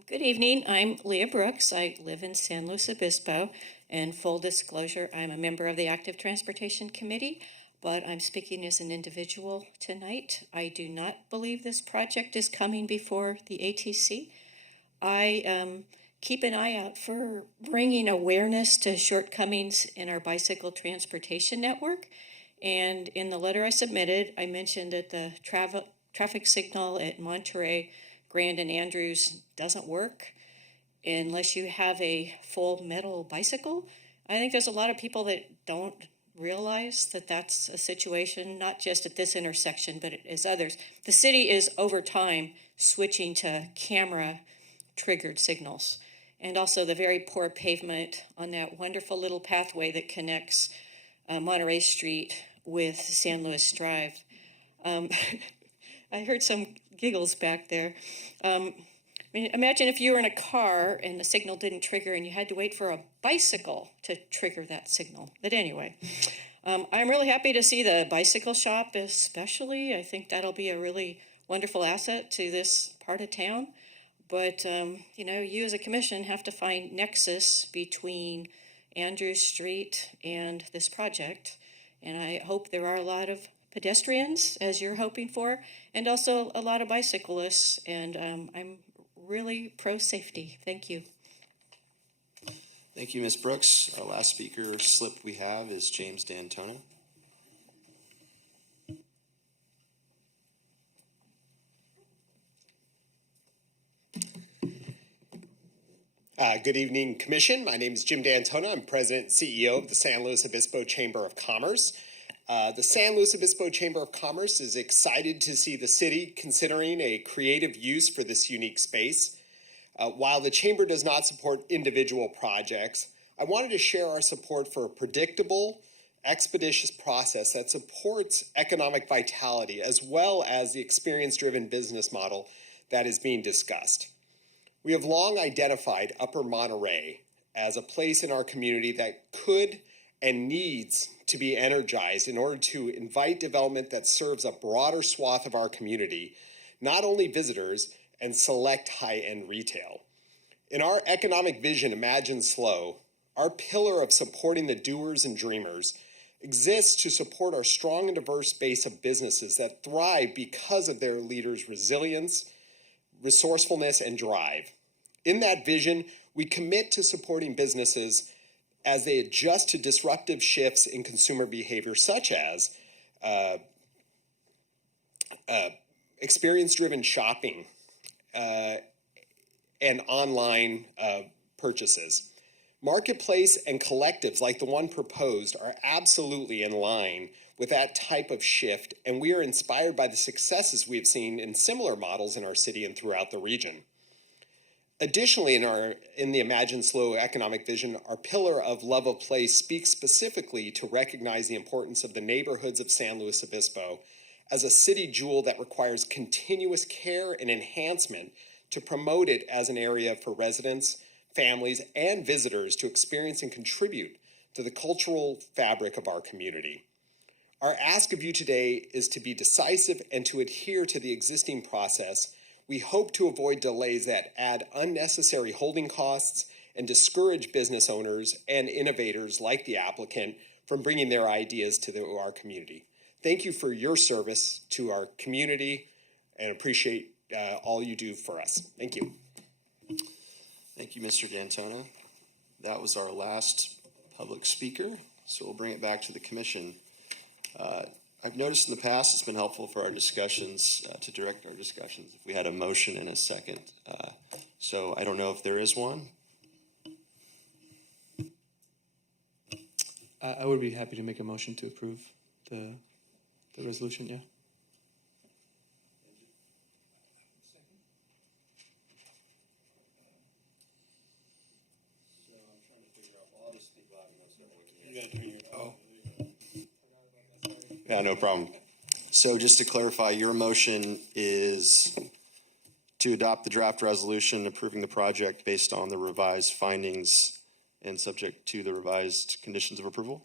Good evening. I'm Leah Brooks. I live in San Luis Obispo. And full disclosure, I'm a member of the Active Transportation Committee, but I'm speaking as an individual tonight. I do not believe this project is coming before the ATC. I keep an eye out for bringing awareness to shortcomings in our bicycle transportation network. And in the letter I submitted, I mentioned that the traffic signal at Monterey, Grand, and Andrews doesn't work unless you have a full metal bicycle. I think there's a lot of people that don't realize that that's a situation, not just at this intersection, but as others. The city is, over time, switching to camera-triggered signals. And also the very poor pavement on that wonderful little pathway that connects Monterey Street with San Luis Drive. I heard some giggles back there. I mean, imagine if you were in a car and the signal didn't trigger and you had to wait for a bicycle to trigger that signal. But anyway, I'm really happy to see the bicycle shop especially. I think that'll be a really wonderful asset to this part of town. But, you as a commission have to find nexus between Andrews Street and this project. And I hope there are a lot of pedestrians, as you're hoping for, and also a lot of bicyclists. And I'm really pro-safety. Thank you. Thank you, Ms. Brooks. Our last speaker slip we have is James D'Antona. Good evening, Commission. My name is Jim D'Antona. I'm President and CEO of the San Luis Obispo Chamber of Commerce. The San Luis Obispo Chamber of Commerce is excited to see the city considering a creative use for this unique space. While the Chamber does not support individual projects, I wanted to share our support for a predictable, expeditious process that supports economic vitality as well as the experience-driven business model that is being discussed. We have long identified Upper Monterey as a place in our community that could and needs to be energized in order to invite development that serves a broader swath of our community, not only visitors and select high-end retail. In our economic vision, Imagine Slow, our pillar of supporting the doers and dreamers exists to support our strong and diverse base of businesses that thrive because of their leaders' resilience, resourcefulness, and drive. In that vision, we commit to supporting businesses as they adjust to disruptive shifts in consumer behavior, such as experience-driven shopping and online purchases. Marketplace and collectives like the one proposed are absolutely in line with that type of shift, and we are inspired by the successes we have seen in similar models in our city and throughout the region. Additionally, in the Imagine Slow economic vision, our pillar of love of place speaks specifically to recognize the importance of the neighborhoods of San Luis Obispo as a city jewel that requires continuous care and enhancement to promote it as an area for residents, families, and visitors to experience and contribute to the cultural fabric of our community. Our ask of you today is to be decisive and to adhere to the existing process. We hope to avoid delays that add unnecessary holding costs and discourage business owners and innovators like the applicant from bringing their ideas to our community. Thank you for your service to our community and appreciate all you do for us. Thank you. Thank you, Mr. D'Antona. That was our last public speaker, so we'll bring it back to the commission. I've noticed in the past it's been helpful for our discussions, to direct our discussions, if we had a motion and a second. So I don't know if there is one. I would be happy to make a motion to approve the resolution, yeah. Yeah, no problem. So just to clarify, your motion is to adopt the draft resolution approving the project based on the revised findings and subject to the revised conditions of approval?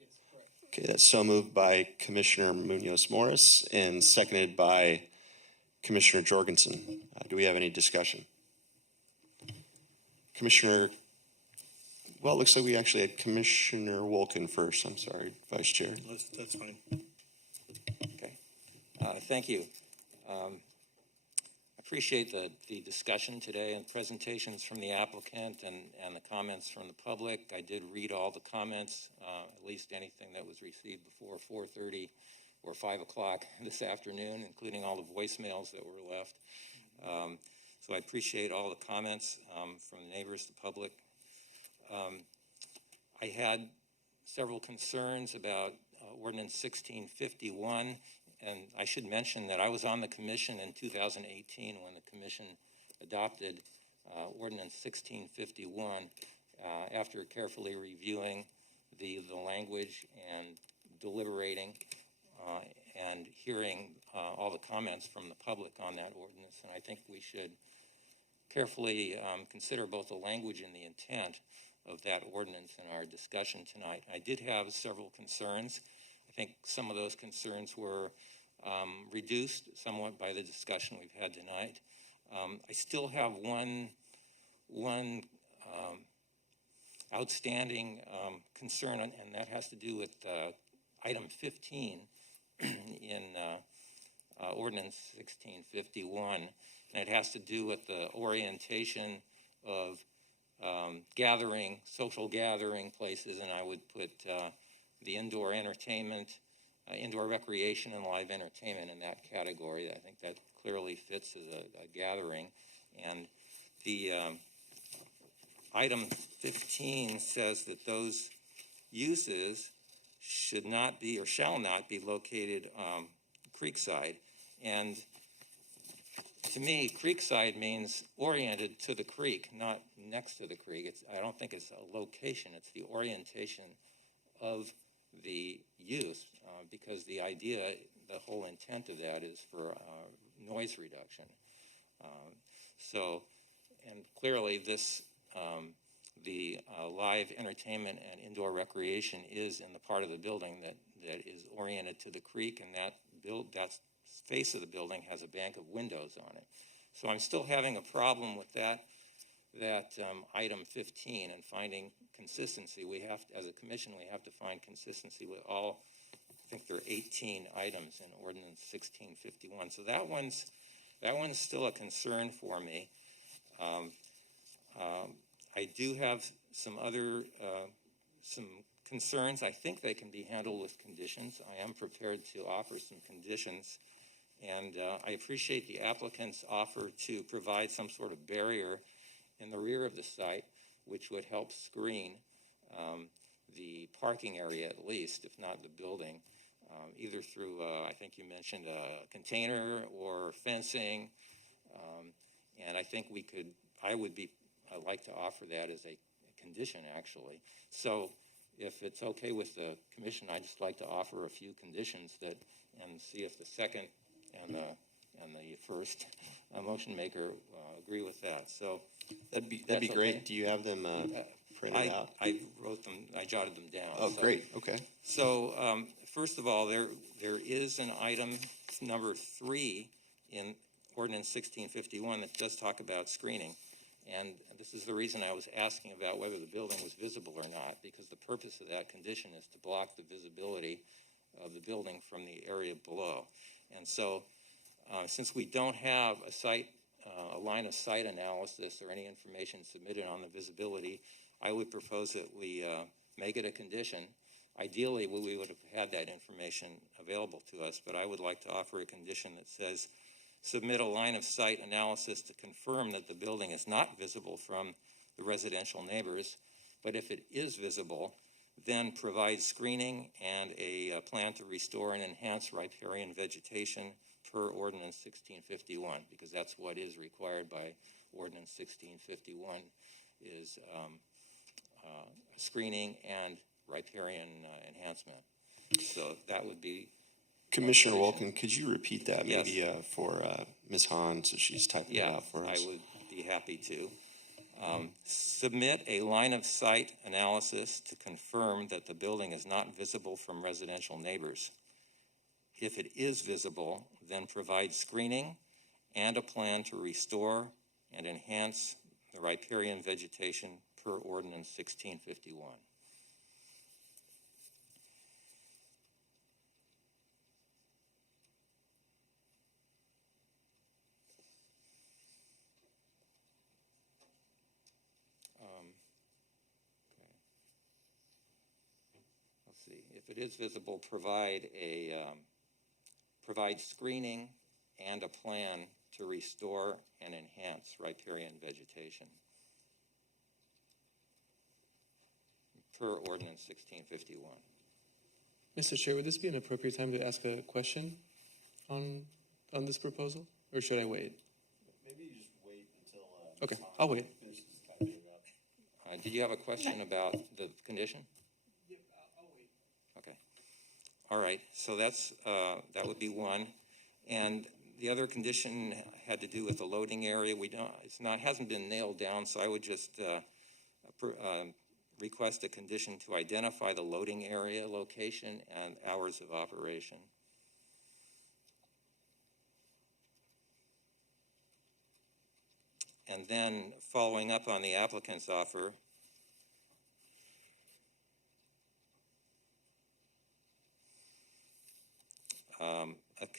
Yes, correct. Okay, that's so moved by Commissioner Munoz Morris and seconded by Commissioner Jorgensen. Do we have any discussion? Commissioner, well, it looks like we actually had Commissioner Wolkin first. I'm sorry, Vice Chair. That's fine. Okay. Thank you. I appreciate the discussion today and presentations from the applicant and the comments from the public. I did read all the comments, at least anything that was received before 4:30 or 5 o'clock this afternoon, including all the voicemails that were left. So I appreciate all the comments from the neighbors, the public. I had several concerns about Ordinance 1651, and I should mention that I was on the commission in 2018 when the commission adopted Ordinance 1651 after carefully reviewing the language and deliberating and hearing all the comments from the public on that ordinance. And I think we should carefully consider both the language and the intent of that ordinance in our discussion tonight. I did have several concerns. I think some of those concerns were reduced somewhat by the discussion we've had tonight. I still have one outstanding concern, and that has to do with item 15 in Ordinance 1651, and it has to do with the orientation of social gathering places, and I would put the indoor entertainment, indoor recreation and live entertainment in that category. I think that clearly fits as a gathering. And the item 15 says that those uses should not be or shall not be located creekside. And to me, creekside means oriented to the creek, not next to the creek. I don't think it's a location, it's the orientation of the use, because the idea, the whole intent of that is for noise reduction. And clearly this, the live entertainment and indoor recreation is in the part of the building that is oriented to the creek, and that face of the building has a bank of windows on it. So I'm still having a problem with that item 15 and finding consistency. We have to, as a commission, we have to find consistency with all, I think there are 18 items in Ordinance 1651. So that one's still a concern for me. I do have some other some concerns. I think they can be handled with conditions. I am prepared to offer some conditions, and I appreciate the applicant's offer to provide some sort of barrier in the rear of the site, which would help screen the parking area at least, if not the building, either through, I think you mentioned a container or fencing, and I think I'd like to offer that as a condition, actually. So if it's okay with the commission, I'd just like to offer a few conditions and see if the second and the first motion maker agree with that. So that'd be great. Okay. Do you have them printed out? I wrote them. I jotted them down. Oh, so, great. Okay. So first of all, there is an item number 3 in Ordinance 1651 that does talk about screening. And this is the reason I was asking about whether the building was visible or not, because the purpose of that condition is to block the visibility of the building from the area below. And so since we don't have a line of sight analysis or any information submitted on the visibility, I would propose that we make it a condition. Ideally, we would have had that information available to us, but I would like to offer a condition that says, submit a line of sight analysis to confirm that the building is not visible from the residential neighbors, but if it is visible, then provide screening and a plan to restore and enhance riparian vegetation per Ordinance 1651, because that's what is required by Ordinance 1651, is screening and riparian enhancement. So that would be... Commissioner Wolkin, could you repeat that maybe for Ms. Hahn, so she's typing it out for us? I would be happy to. Submit a line of sight analysis to confirm that the building is not visible from residential neighbors. If it is visible, then provide screening and a plan to restore and enhance the riparian vegetation per Ordinance 1651. If it is visible, provide screening and a plan to restore and enhance riparian vegetation per Ordinance 1651. Mr. Chair, would this be an appropriate time to ask a question on this proposal, or should I wait? Maybe you just wait until... okay, I'll wait. Did you have a question about the condition? All right, so that would be one, and the other condition had to do with the loading area. Hasn't been nailed down, so I would just request a condition to identify the loading area, location, and hours of operation. And then, following up on the applicant's offer,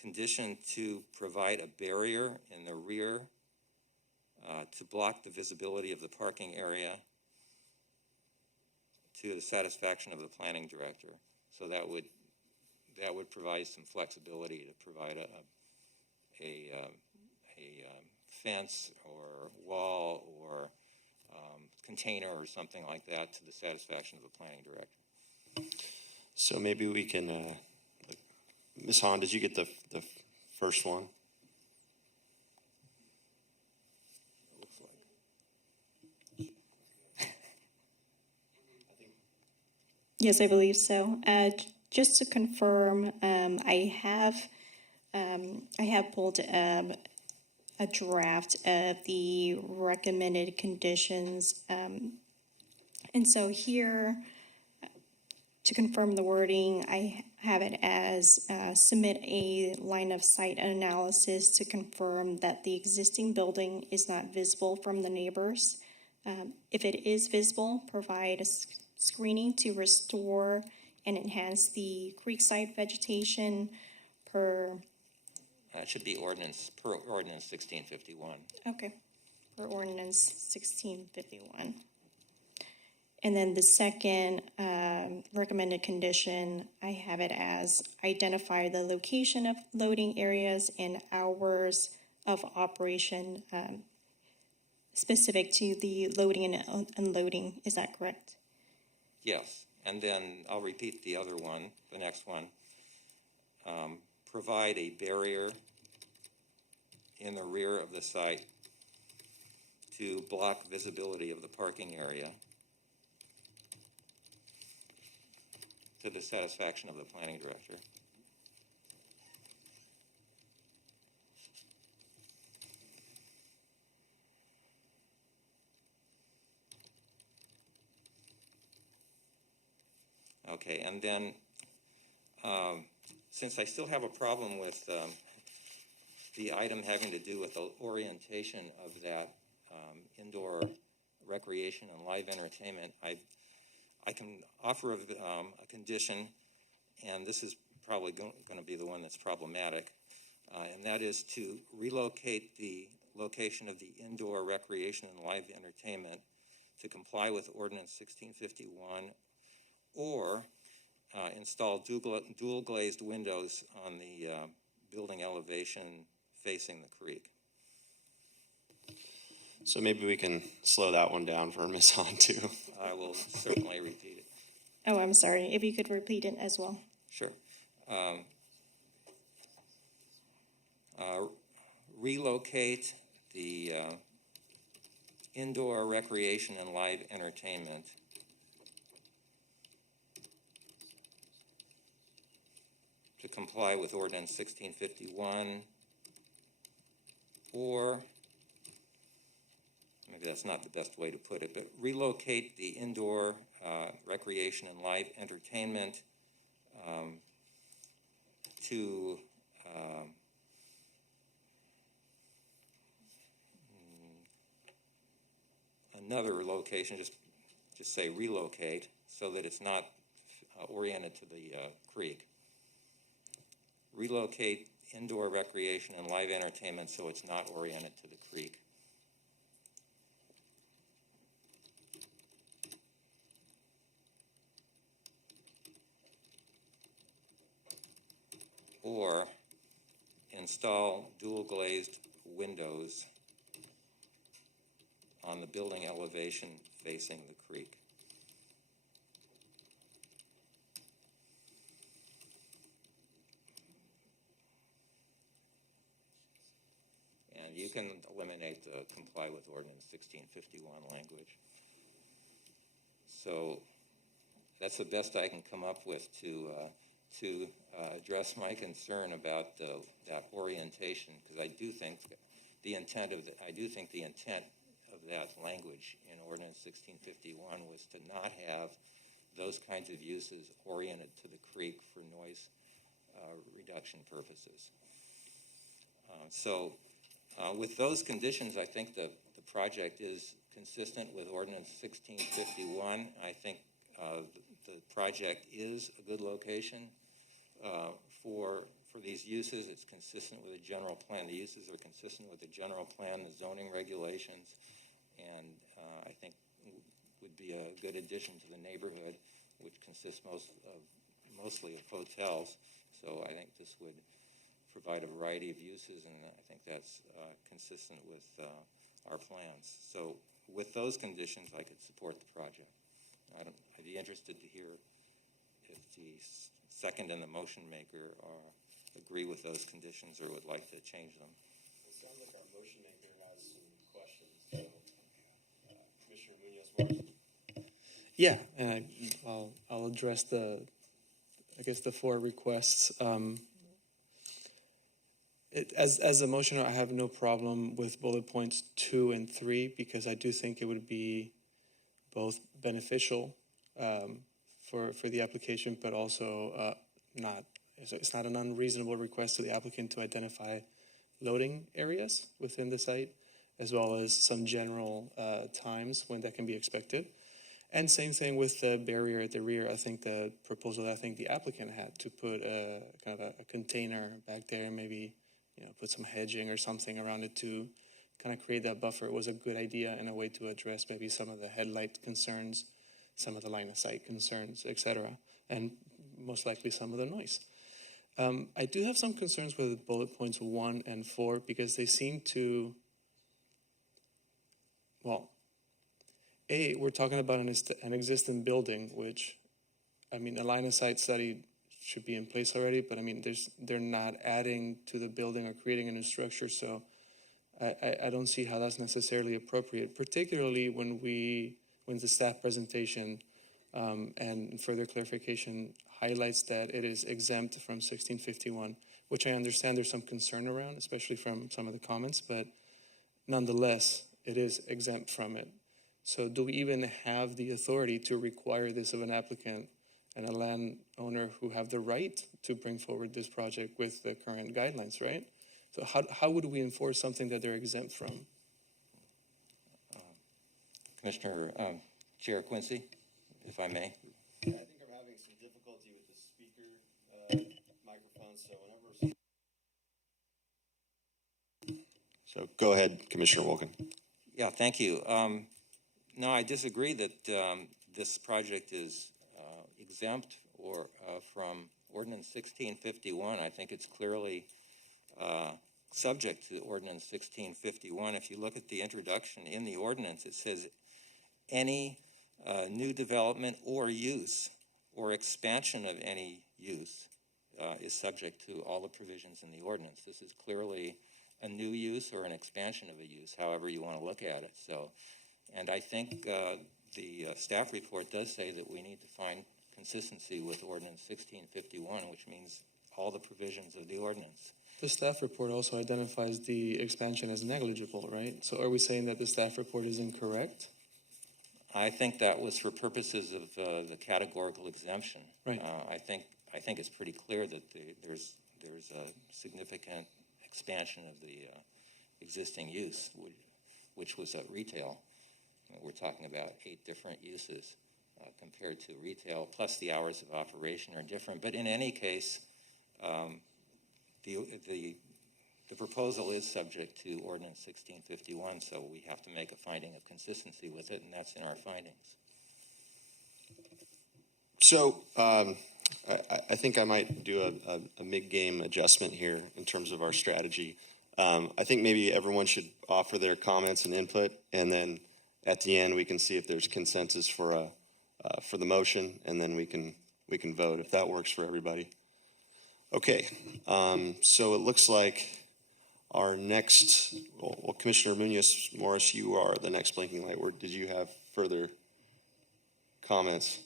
condition to provide a barrier in the rear to block the visibility of the parking area to the satisfaction of the planning director. So that would provide some flexibility to provide a fence or wall or container or something like that to the satisfaction of the planning director. So maybe we can, Ms. Hahn, did you get the first one? Yes, I believe so. Just to confirm, I have pulled a draft of the recommended conditions, and so here, to confirm the wording, I have it as submit a line of sight analysis to confirm that the existing building is not visible from the neighbors. If it is visible, provide screening to restore and enhance the creekside vegetation per. It should be per ordinance 1651. Okay, per ordinance 1651. And then the second recommended condition, I have it as identify the location of loading areas and hours of operation specific to the loading and unloading. Is that correct? Yes, and then I'll repeat the other one, the next one. Provide a barrier in the rear of the site to block visibility of the parking area to the satisfaction of the planning director. Okay, and then since I still have a problem with the item having to do with the orientation of that indoor recreation and live entertainment, I can offer a condition, and this is probably going to be the one that's problematic, and that is to relocate the location of the indoor recreation and live entertainment to comply with Ordinance 1651, or install dual glazed windows on the building elevation facing the creek. So maybe we can slow that one down for Ms. Hahn too. I will certainly repeat it. Oh, I'm sorry. If you could repeat it as well. Sure. Relocate the indoor recreation and live entertainment to comply with Ordinance 1651, or maybe that's not the best way to put it, but relocate the indoor recreation and live entertainment to another location, just say relocate, so that it's not oriented to the creek. Relocate indoor recreation and live entertainment so it's not oriented to the creek. Or install dual glazed windows on the building elevation facing the creek. And you can eliminate the comply with Ordinance 1651 language. So that's the best I can come up with to address my concern about that orientation, because I do think the intent of that language in Ordinance 1651 was to not have those kinds of uses oriented to the creek for noise reduction purposes. So with those conditions, I think the project is consistent with Ordinance 1651. I think the project is a good location for for these uses, it's consistent with the general plan. The uses are consistent with the general plan, the zoning regulations, and I think would be a good addition to the neighborhood, which consists mostly of hotels. So I think this would provide a variety of uses, and I think that's consistent with our plans. So with those conditions, I could support the project. I'd be interested to hear if the second and the motion maker agree with those conditions or would like to change them. It sounds like our motion maker has some questions. So, Commissioner Munoz-Morris. Yeah, I'll address the 4 requests. As a motioner, I have no problem with bullet points 2 and 3 because I do think it would be both beneficial for the application, but also it's not an unreasonable request to the applicant to identify loading areas within the site, as well as some general times when that can be expected. And same thing with the barrier at the rear. I think the proposal that the applicant had to put a kind of a container back there, maybe put some hedging or something around it to kind of create that buffer. It was a good idea and a way to address maybe some of the headlight concerns, some of the line of sight concerns, etc., and most likely some of the noise. I do have some concerns with bullet points 1 and 4 because they seem to, we're talking about an existing building, which, a line of sight study should be in place already, but they're not adding to the building or creating a new structure, so I don't see how that's necessarily appropriate, particularly when the staff presentation and further clarification highlights that it is exempt from 1651, which I understand there's some concern around, especially from some of the comments, but nonetheless, it is exempt from it. So do we even have the authority to require this of an applicant and a landowner who have the right to bring forward this project with the current guidelines, right? So how would we enforce something that they're exempt from? Commissioner Chair Quincy, if I may. Yeah, I think I'm having some difficulty with the speaker microphone, so go ahead, Commissioner Wolken. Yeah, thank you. No, I disagree that this project is exempt from Ordinance 1651. I think it's clearly subject to Ordinance 1651. If you look at the introduction in the ordinance, it says any new development or use or expansion of any use is subject to all the provisions in the ordinance. This is clearly a new use or an expansion of a use, however you want to look at it. So, and I think the staff report does say that we need to find consistency with Ordinance 1651, which means all the provisions of the ordinance. The staff report also identifies the expansion as negligible, right? So are we saying that the staff report is incorrect? I think that was for purposes of the categorical exemption. Right. I think it's pretty clear that there's a significant expansion of the existing use, which was at retail. We're talking about 8 different uses compared to retail, plus the hours of operation are different. But in any case, the proposal is subject to Ordinance 1651, so we have to make a finding of consistency with it, and that's in our findings. So I think I might do a mid-game adjustment here in terms of our strategy. I think maybe everyone should offer their comments and input, and then at the end we can see if there's consensus for the motion, and then we can vote if that works for everybody. Okay, so it looks like our next, well, Commissioner Munoz-Morris, you are the next blinking light. Did you have further comments?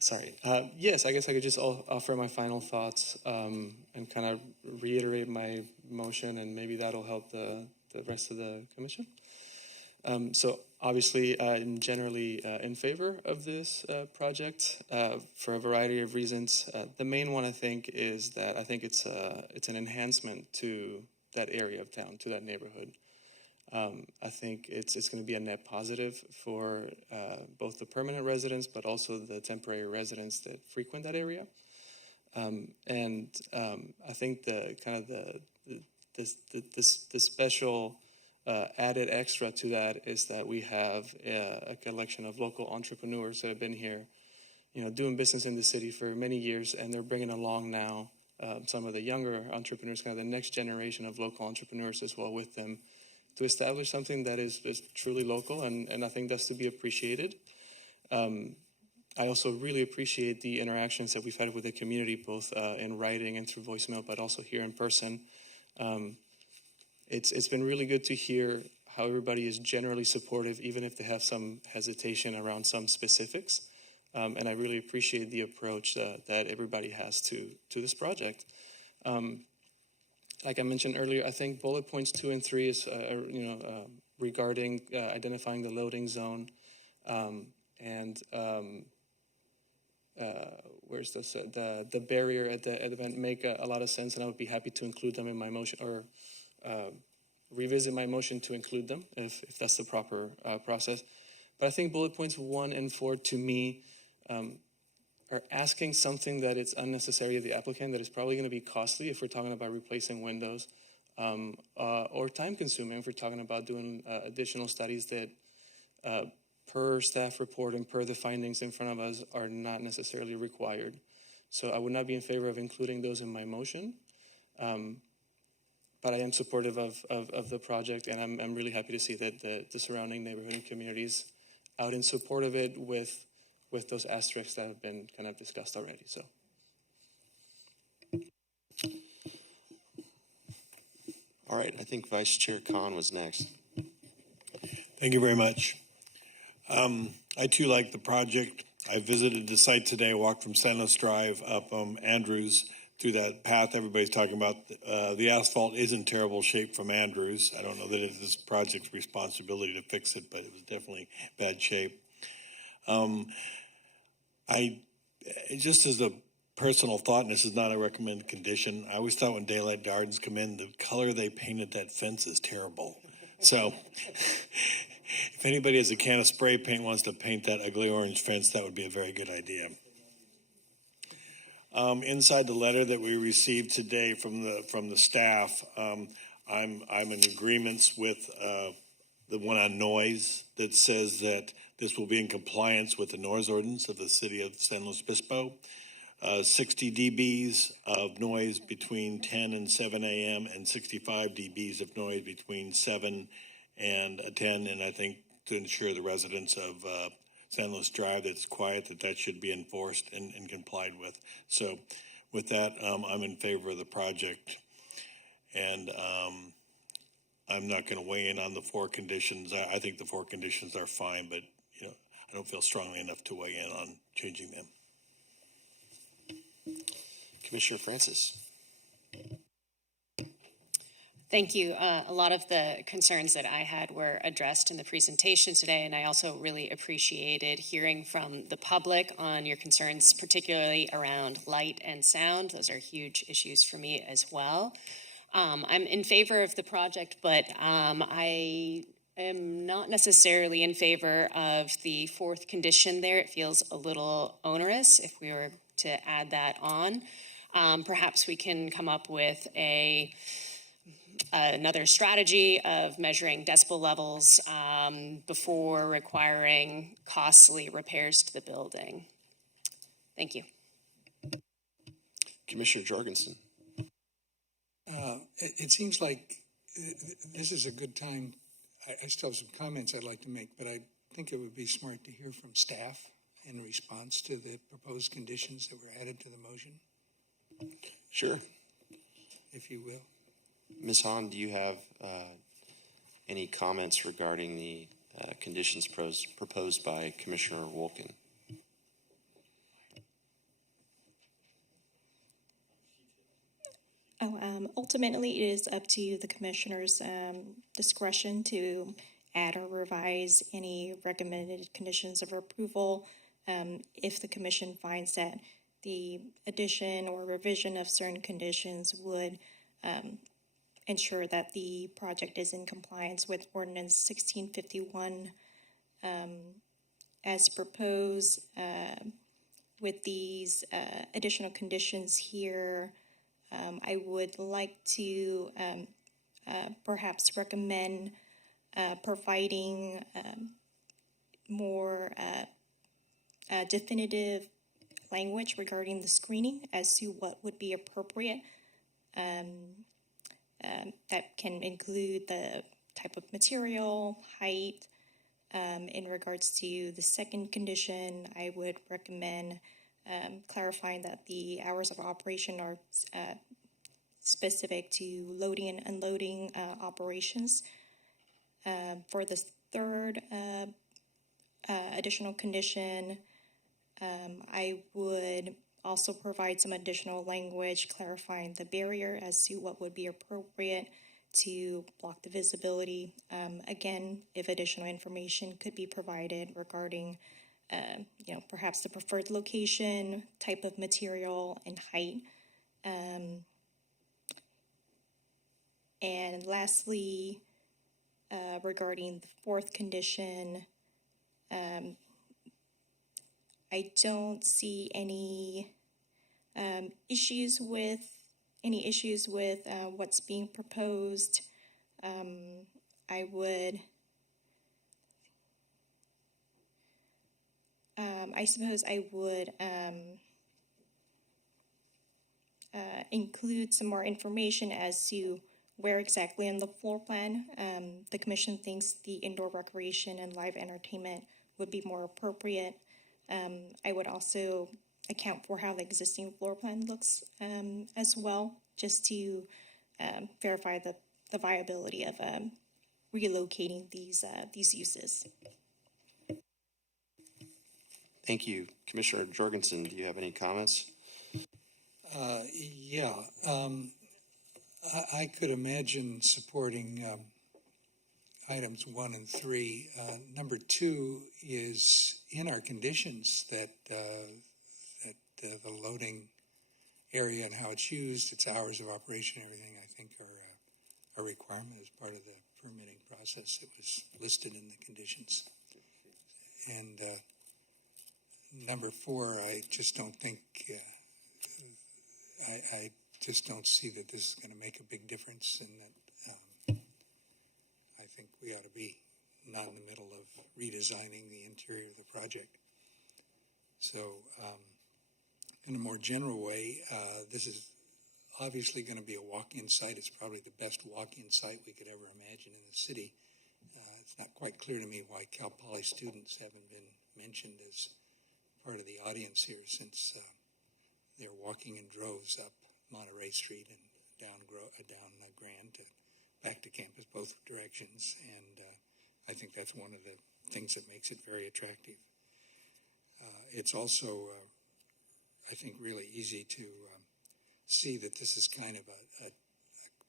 Sorry. Yes, I guess I could just offer my final thoughts and kind of reiterate my motion, and maybe that'll help the rest of the commission. So obviously, I'm generally in favor of this project for a variety of reasons. The main one, I think, is that I think it's an enhancement to that area of town, to that neighborhood. I think it's going to be a net positive for both the permanent residents, but also the temporary residents that frequent that area. I think the kind of the special added extra to that is that we have a collection of local entrepreneurs that have been here, doing business in the city for many years, and they're bringing along now some of the younger entrepreneurs, kind of the next generation of local entrepreneurs as well with them, to establish something that is truly local, and I think that's to be appreciated. I also really appreciate the interactions that we've had with the community, both in writing and through voicemail, but also here in person. It's been really good to hear how everybody is generally supportive, even if they have some hesitation around some specifics. And I really appreciate the approach that everybody has to this project. Like I mentioned earlier, I think bullet points 2 and 3 is regarding identifying the loading zone, where's the barrier at the event make a lot of sense, and I would be happy to include them in my motion, or revisit my motion to include them if that's the proper process. But I think bullet points 1 and 4 to me are asking something that it's unnecessary of the applicant, that is probably going to be costly if we're talking about replacing windows, or time consuming if we're talking about doing additional studies that per staff report and per the findings in front of us are not necessarily required. So I would not be in favor of including those in my motion. But I am supportive of the project, and I'm really happy to see that the surrounding neighborhood and communities out in support of it with those asterisks that have been kind of discussed already. So. All right, I think Vice Chair Khan was next. Thank you very much. I too like the project. I visited the site today, walked from San Luis Drive up Andrews through that path everybody's talking about. The asphalt is in terrible shape from Andrews. I don't know that it's this project's responsibility to fix it, but it was definitely bad shape. Just as a personal thought, and this is not a recommended condition, I always thought when Daylight Gardens come in, the color they painted that fence is terrible. So if anybody has a can of spray paint wants to paint that ugly orange fence, that would be a very good idea. Inside the letter that we received today from the staff, I'm in agreement with the one on noise that says that this will be in compliance with the noise ordinance of the city of San Luis Obispo. 60 dBs of noise between 10 and 7 a.m. and 65 dBs of noise between 7 and 10. And I think to ensure the residents of San Luis Drive that it's quiet, that should be enforced and complied with. So with that, I'm in favor of the project. And I'm not going to weigh in on the 4 conditions. I think the 4 conditions are fine, but I don't feel strongly enough to weigh in on changing them. Commissioner Francis. Thank you. A lot of the concerns that I had were addressed in the presentation today, and I also really appreciated hearing from the public on your concerns, particularly around light and sound. Those are huge issues for me as well. I'm in favor of the project, but I am not necessarily in favor of the 4th condition there. It feels a little onerous if we were to add that on. Perhaps we can come up with another strategy of measuring decibel levels before requiring costly repairs to the building. Thank you. Commissioner Jorgensen. It seems like this is a good time. I still have some comments I'd like to make, but I think it would be smart to hear from staff in response to the proposed conditions that were added to the motion. Sure. If you will. Ms. Hahn, do you have any comments regarding the conditions proposed by Commissioner Wolkin? Ultimately, it is up to the commissioner's discretion to add or revise any recommended conditions of approval if the commission finds that the addition or revision of certain conditions would ensure that the project is in compliance with Ordinance 1651 as proposed. with these additional conditions here, I would like to perhaps recommend providing more definitive language regarding the screening as to what would be appropriate. That can include the type of material, height. In regards to the second condition, I would recommend clarifying that the hours of operation are specific to loading and unloading operations. For the third additional condition, I would also provide some additional language clarifying the barrier as to what would be appropriate to block the visibility. Again, if additional information could be provided regarding, perhaps the preferred location, type of material, and height. And lastly, regarding the fourth condition, I don't see any issues with what's being proposed. I suppose I would include some more information as to where exactly in the floor plan the commission thinks the indoor recreation and live entertainment would be more appropriate. I would also account for how the existing floor plan looks as well, just to verify the viability of relocating these uses. Thank you. Commissioner Jorgensen, do you have any comments? Yeah. I could imagine supporting items 1 and 3. Number 2 is in our conditions that the loading area and how it's used, its hours of operation, everything, I think are a requirement as part of the permitting process. It was listed in the conditions. And number 4, I just don't think, I just don't see that this is going to make a big difference, and that I think we ought to be not in the middle of redesigning the interior of the project. So in a more general way, this is obviously going to be a walk-in site. It's probably the best walk-in site we could ever imagine in the city. It's not quite clear to me why Cal Poly students haven't been mentioned as part of the audience here, since they're walking in droves up Monterey Street and down Grand to back to campus, both directions. And I think that's one of the things that makes it very attractive. It's also, I think, really easy to see that this is kind of a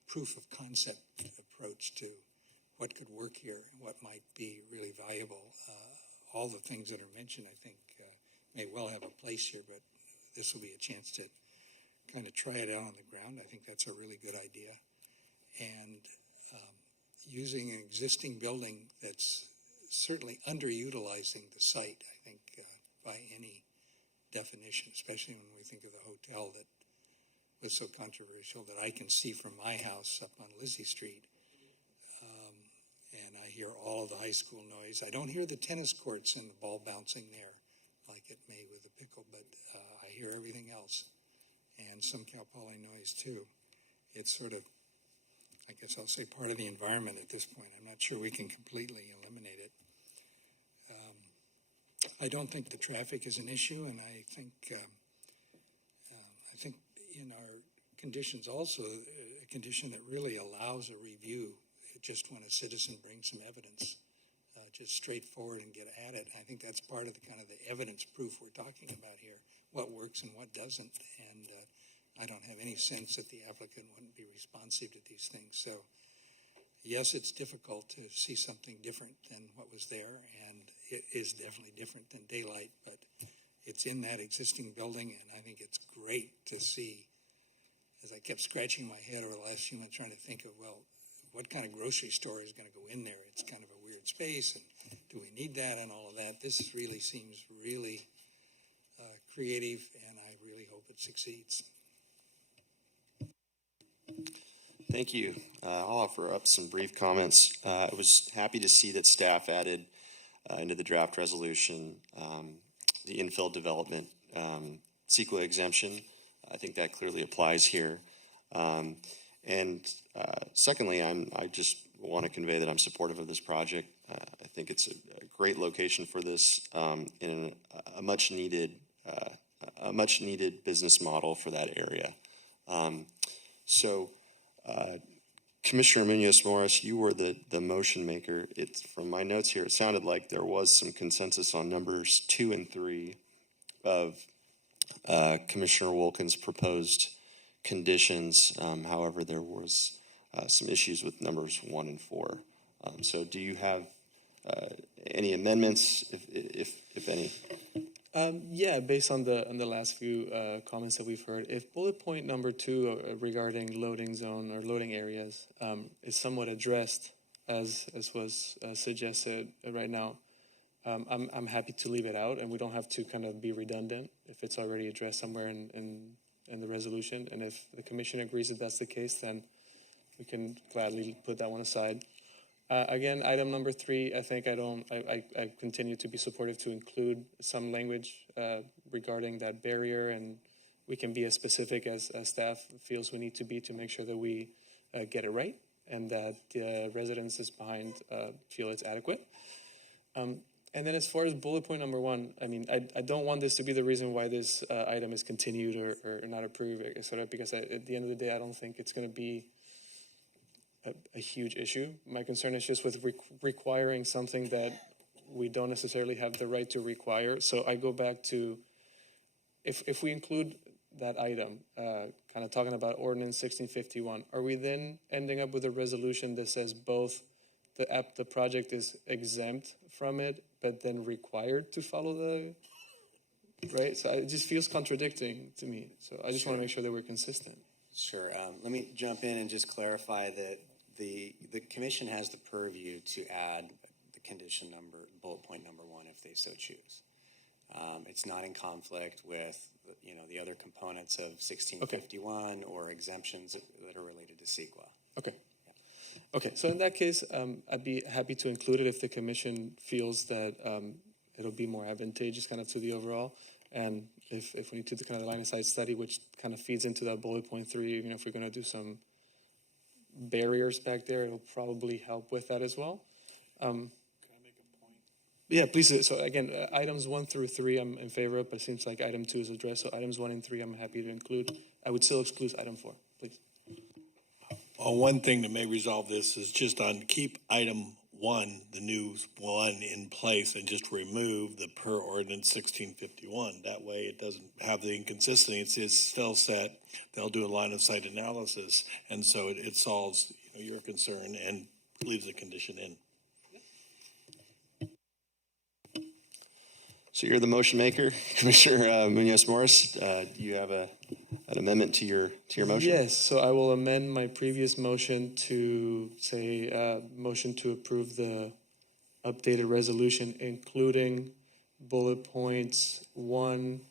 proof of concept approach to what could work here and what might be really valuable. All the things that are mentioned, I think, may well have a place here, but this will be a chance to kind of try it out on the ground. I think that's a really good idea. And using an existing building that's certainly underutilizing the site, I think, by any definition, especially when we think of the hotel that was so controversial that I can see from my house up on Lizzie Street. And I hear all of the high school noise. I don't hear the tennis courts and the ball bouncing there like it may with the pickle, but I hear everything else. And some Cal Poly noise too. It's sort of, I guess I'll say, part of the environment at this point. I'm not sure we can completely eliminate it. I don't think the traffic is an issue, and I think in our conditions also a condition that really allows a review just when a citizen brings some evidence, just straightforward and get at it. I think that's part of the kind of the evidence proof we're talking about here, what works and what doesn't. And I don't have any sense that the applicant wouldn't be responsive to these things. So yes, it's difficult to see something different than what was there, and it is definitely different than daylight, but it's in that existing building, and I think it's great to see. As I kept scratching my head over the last few months trying to think of, well, what kind of grocery store is going to go in there? It's kind of a weird space, and do we need that and all of that? This really seems really creative, and I really hope it succeeds. Thank you. I'll offer up some brief comments. I was happy to see that staff added into the draft resolution the infill development CEQA exemption. I think that clearly applies here. And secondly, I just want to convey that I'm supportive of this project. I think it's a great location for this in a much needed business model for that area. Commissioner Munoz-Morris, you were the motion maker. From my notes here, it sounded like there was some consensus on numbers 2 and 3 of Commissioner Wilkins' proposed conditions. However, there was some issues with numbers 1 and 4. So do you have any amendments, if any? Yeah, based on the last few comments that we've heard, if bullet point number 2 regarding loading zone or loading areas is somewhat addressed as was suggested right now, I'm happy to leave it out, and we don't have to kind of be redundant if it's already addressed somewhere in the resolution. And if the commission agrees that that's the case, then we can gladly put that one aside. Again, item number 3, I think I continue to be supportive to include some language regarding that barrier, and we can be as specific as staff feels we need to be to make sure that we get it right and that the residences behind feel it's adequate. And then as far as bullet point number 1, I mean, I don't want this to be the reason why this item is continued or not approved, et cetera, because at the end of the day, I don't think it's going to be a huge issue. My concern is just with requiring something that we don't necessarily have the right to require. So I go back to, if we include that item, kind of talking about Ordinance 1651, are we then ending up with a resolution that says both the project is exempt from it, but then required to follow the, right? So it just feels contradicting to me. So I just want to make sure that we're consistent. Sure. Let me jump in and just clarify that the commission has the purview to add the condition number, bullet point number 1, if they so choose. It's not in conflict with, the other components of 1651 or exemptions that are related to CEQA. Okay. Okay, so in that case, I'd be happy to include it if the commission feels that it'll be more advantageous kind of to the overall. And if we need to do kind of the line of sight study, which kind of feeds into that bullet point 3, even if we're going to do some barriers back there, it'll probably help with that as well. Can I make a point? Yeah, please do. So again, items 1 through 3 I'm in favor of, but it seems like item 2 is addressed. So items 1 and 3 I'm happy to include. I would still exclude item 4, please. One thing that may resolve this is just on keep item 1, the new 1 in place, and just remove the per ordinance 1651. That way it doesn't have the inconsistency. It's still set. They'll do a line of sight analysis, and so it solves your concern and leaves the condition in. So you're the motion maker, Commissioner Munoz-Morris. Do you have an amendment to your motion? Yes, so I will amend my previous motion to say motion to approve the updated resolution, including bullet points 1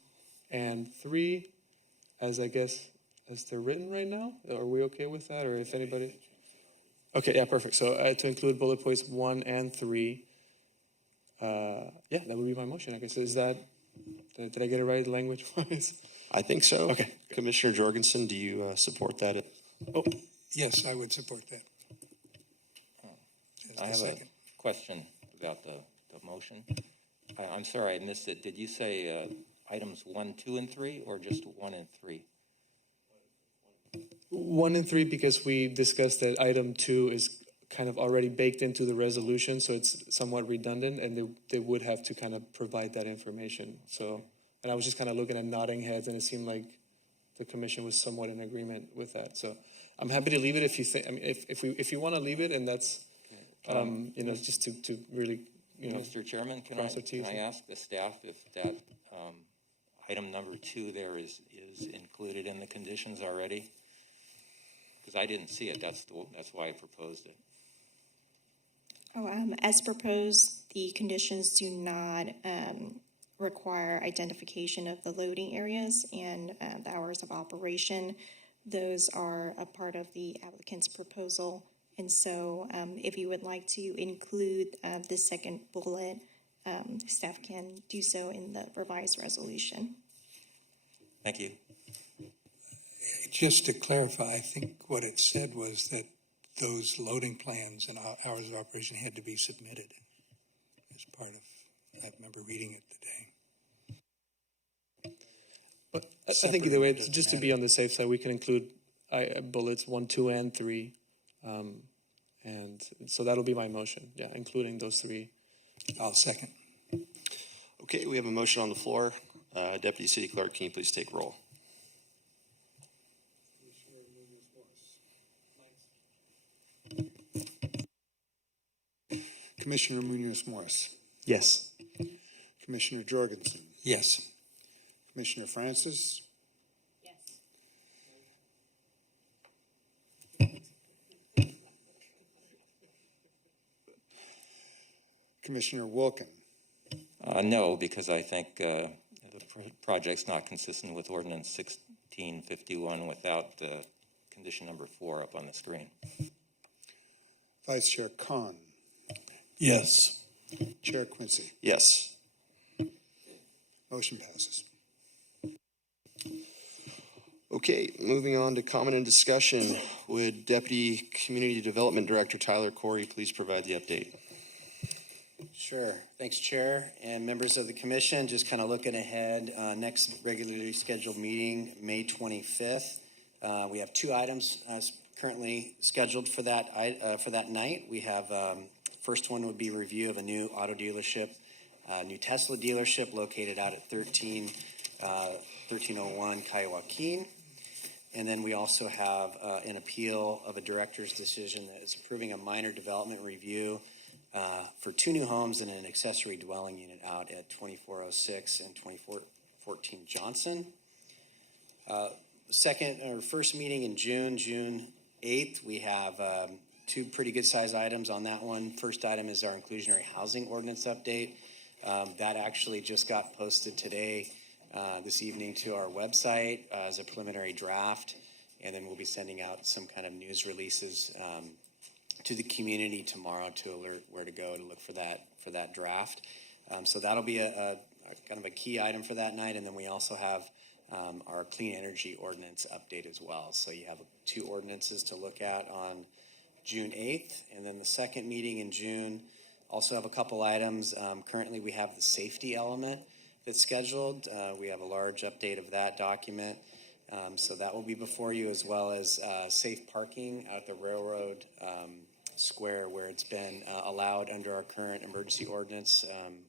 and 3, as they're written right now. Are we okay with that, or if anybody? Okay, yeah, perfect. So to include bullet points 1 and 3. Yeah, that would be my motion, I guess. Did I get it right language-wise? I think so. Okay. Commissioner Jorgensen, do you support that? Oh, yes, I would support that. I have a question about the motion. I'm sorry, I missed it. Did you say items 1, 2, and 3, or just 1 and 3? 1 and 3, because we discussed that item 2 is kind of already baked into the resolution, so it's somewhat redundant, and they would have to kind of provide that information. So, and I was just kind of looking at nodding heads, and it seemed like the commission was somewhat in agreement with that. So, I'm happy to leave it if you think. I mean, if you want to leave it, and that's, just to really, Mr. Chairman, can I ask the staff if that item number 2 there is included in the conditions already? Because I didn't see it. That's why I proposed it. As proposed, the conditions do not require identification of the loading areas and the hours of operation. Those are a part of the applicant's proposal. And so if you would like to include the second bullet, staff can do so in the revised resolution. Thank you. Just to clarify, I think what it said was that those loading plans and hours of operation had to be submitted as part of, I remember reading it today. But I think either way, just to be on the safe side, we can include bullets 1, 2, and 3. And so that'll be my motion, yeah, including those 3. I'll second. Okay, we have a motion on the floor. Deputy City Clerk, can you please take roll? Commissioner Munoz-Morris. Yes. Commissioner Jorgensen. Yes. Commissioner Francis. Commissioner Wilkin. No, because I think the project's not consistent with Ordinance 1651 without condition number 4 up on the screen. Vice Chair Khan. Yes. Chair Quincy. Yes. Motion passes. Okay, moving on to comment and discussion. Would Deputy Community Development Director Tyler Corey please provide the update? Sure. Thanks, Chair and members of the commission. Just kind of looking ahead, next regularly scheduled meeting, May 25th. We have 2 items currently scheduled for that night. We have first one would be review of a new auto dealership, new Tesla dealership located out at 1301 Kiowakin. And then we also have an appeal of a director's decision that is approving a minor development review for 2 new homes and an accessory dwelling unit out at 2406 and 2414 Johnson. First meeting in June 8th, we have 2 pretty good size items on that one. First item is our inclusionary housing ordinance update. That actually just got posted today, this evening to our website as a preliminary draft, and then we'll be sending out some kind of news releases to the community tomorrow to alert where to go to look for that draft. So that'll be a kind of a key item for that night, and then we also have our clean energy ordinance update as well. So you have 2 ordinances to look at on June 8th, and then the second meeting in June also have a couple items. Currently we have the safety element that's scheduled. We have a large update of that document. So that will be before you, as well as safe parking at the railroad square, where it's been allowed under our current emergency ordinance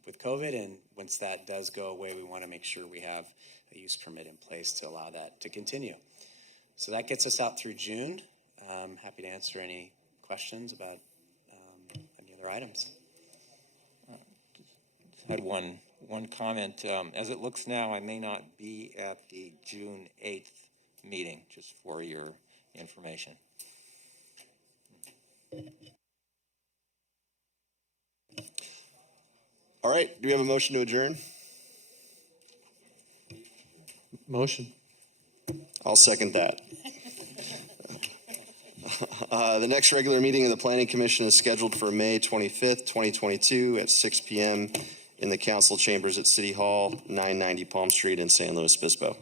with COVID. And once that does go away, we want to make sure we have a use permit in place to allow that to continue. So that gets us out through June. I'm happy to answer any questions about any other items. Had one comment. As it looks now, I may not be at the June 8th meeting, just for your information. All right, do we have a motion to adjourn? Motion. I'll second that. The next regular meeting of the Planning Commission is scheduled for May 25th, 2022 at 6 p.m. in the council chambers at City Hall, 990 Palm Street in San Luis Obispo.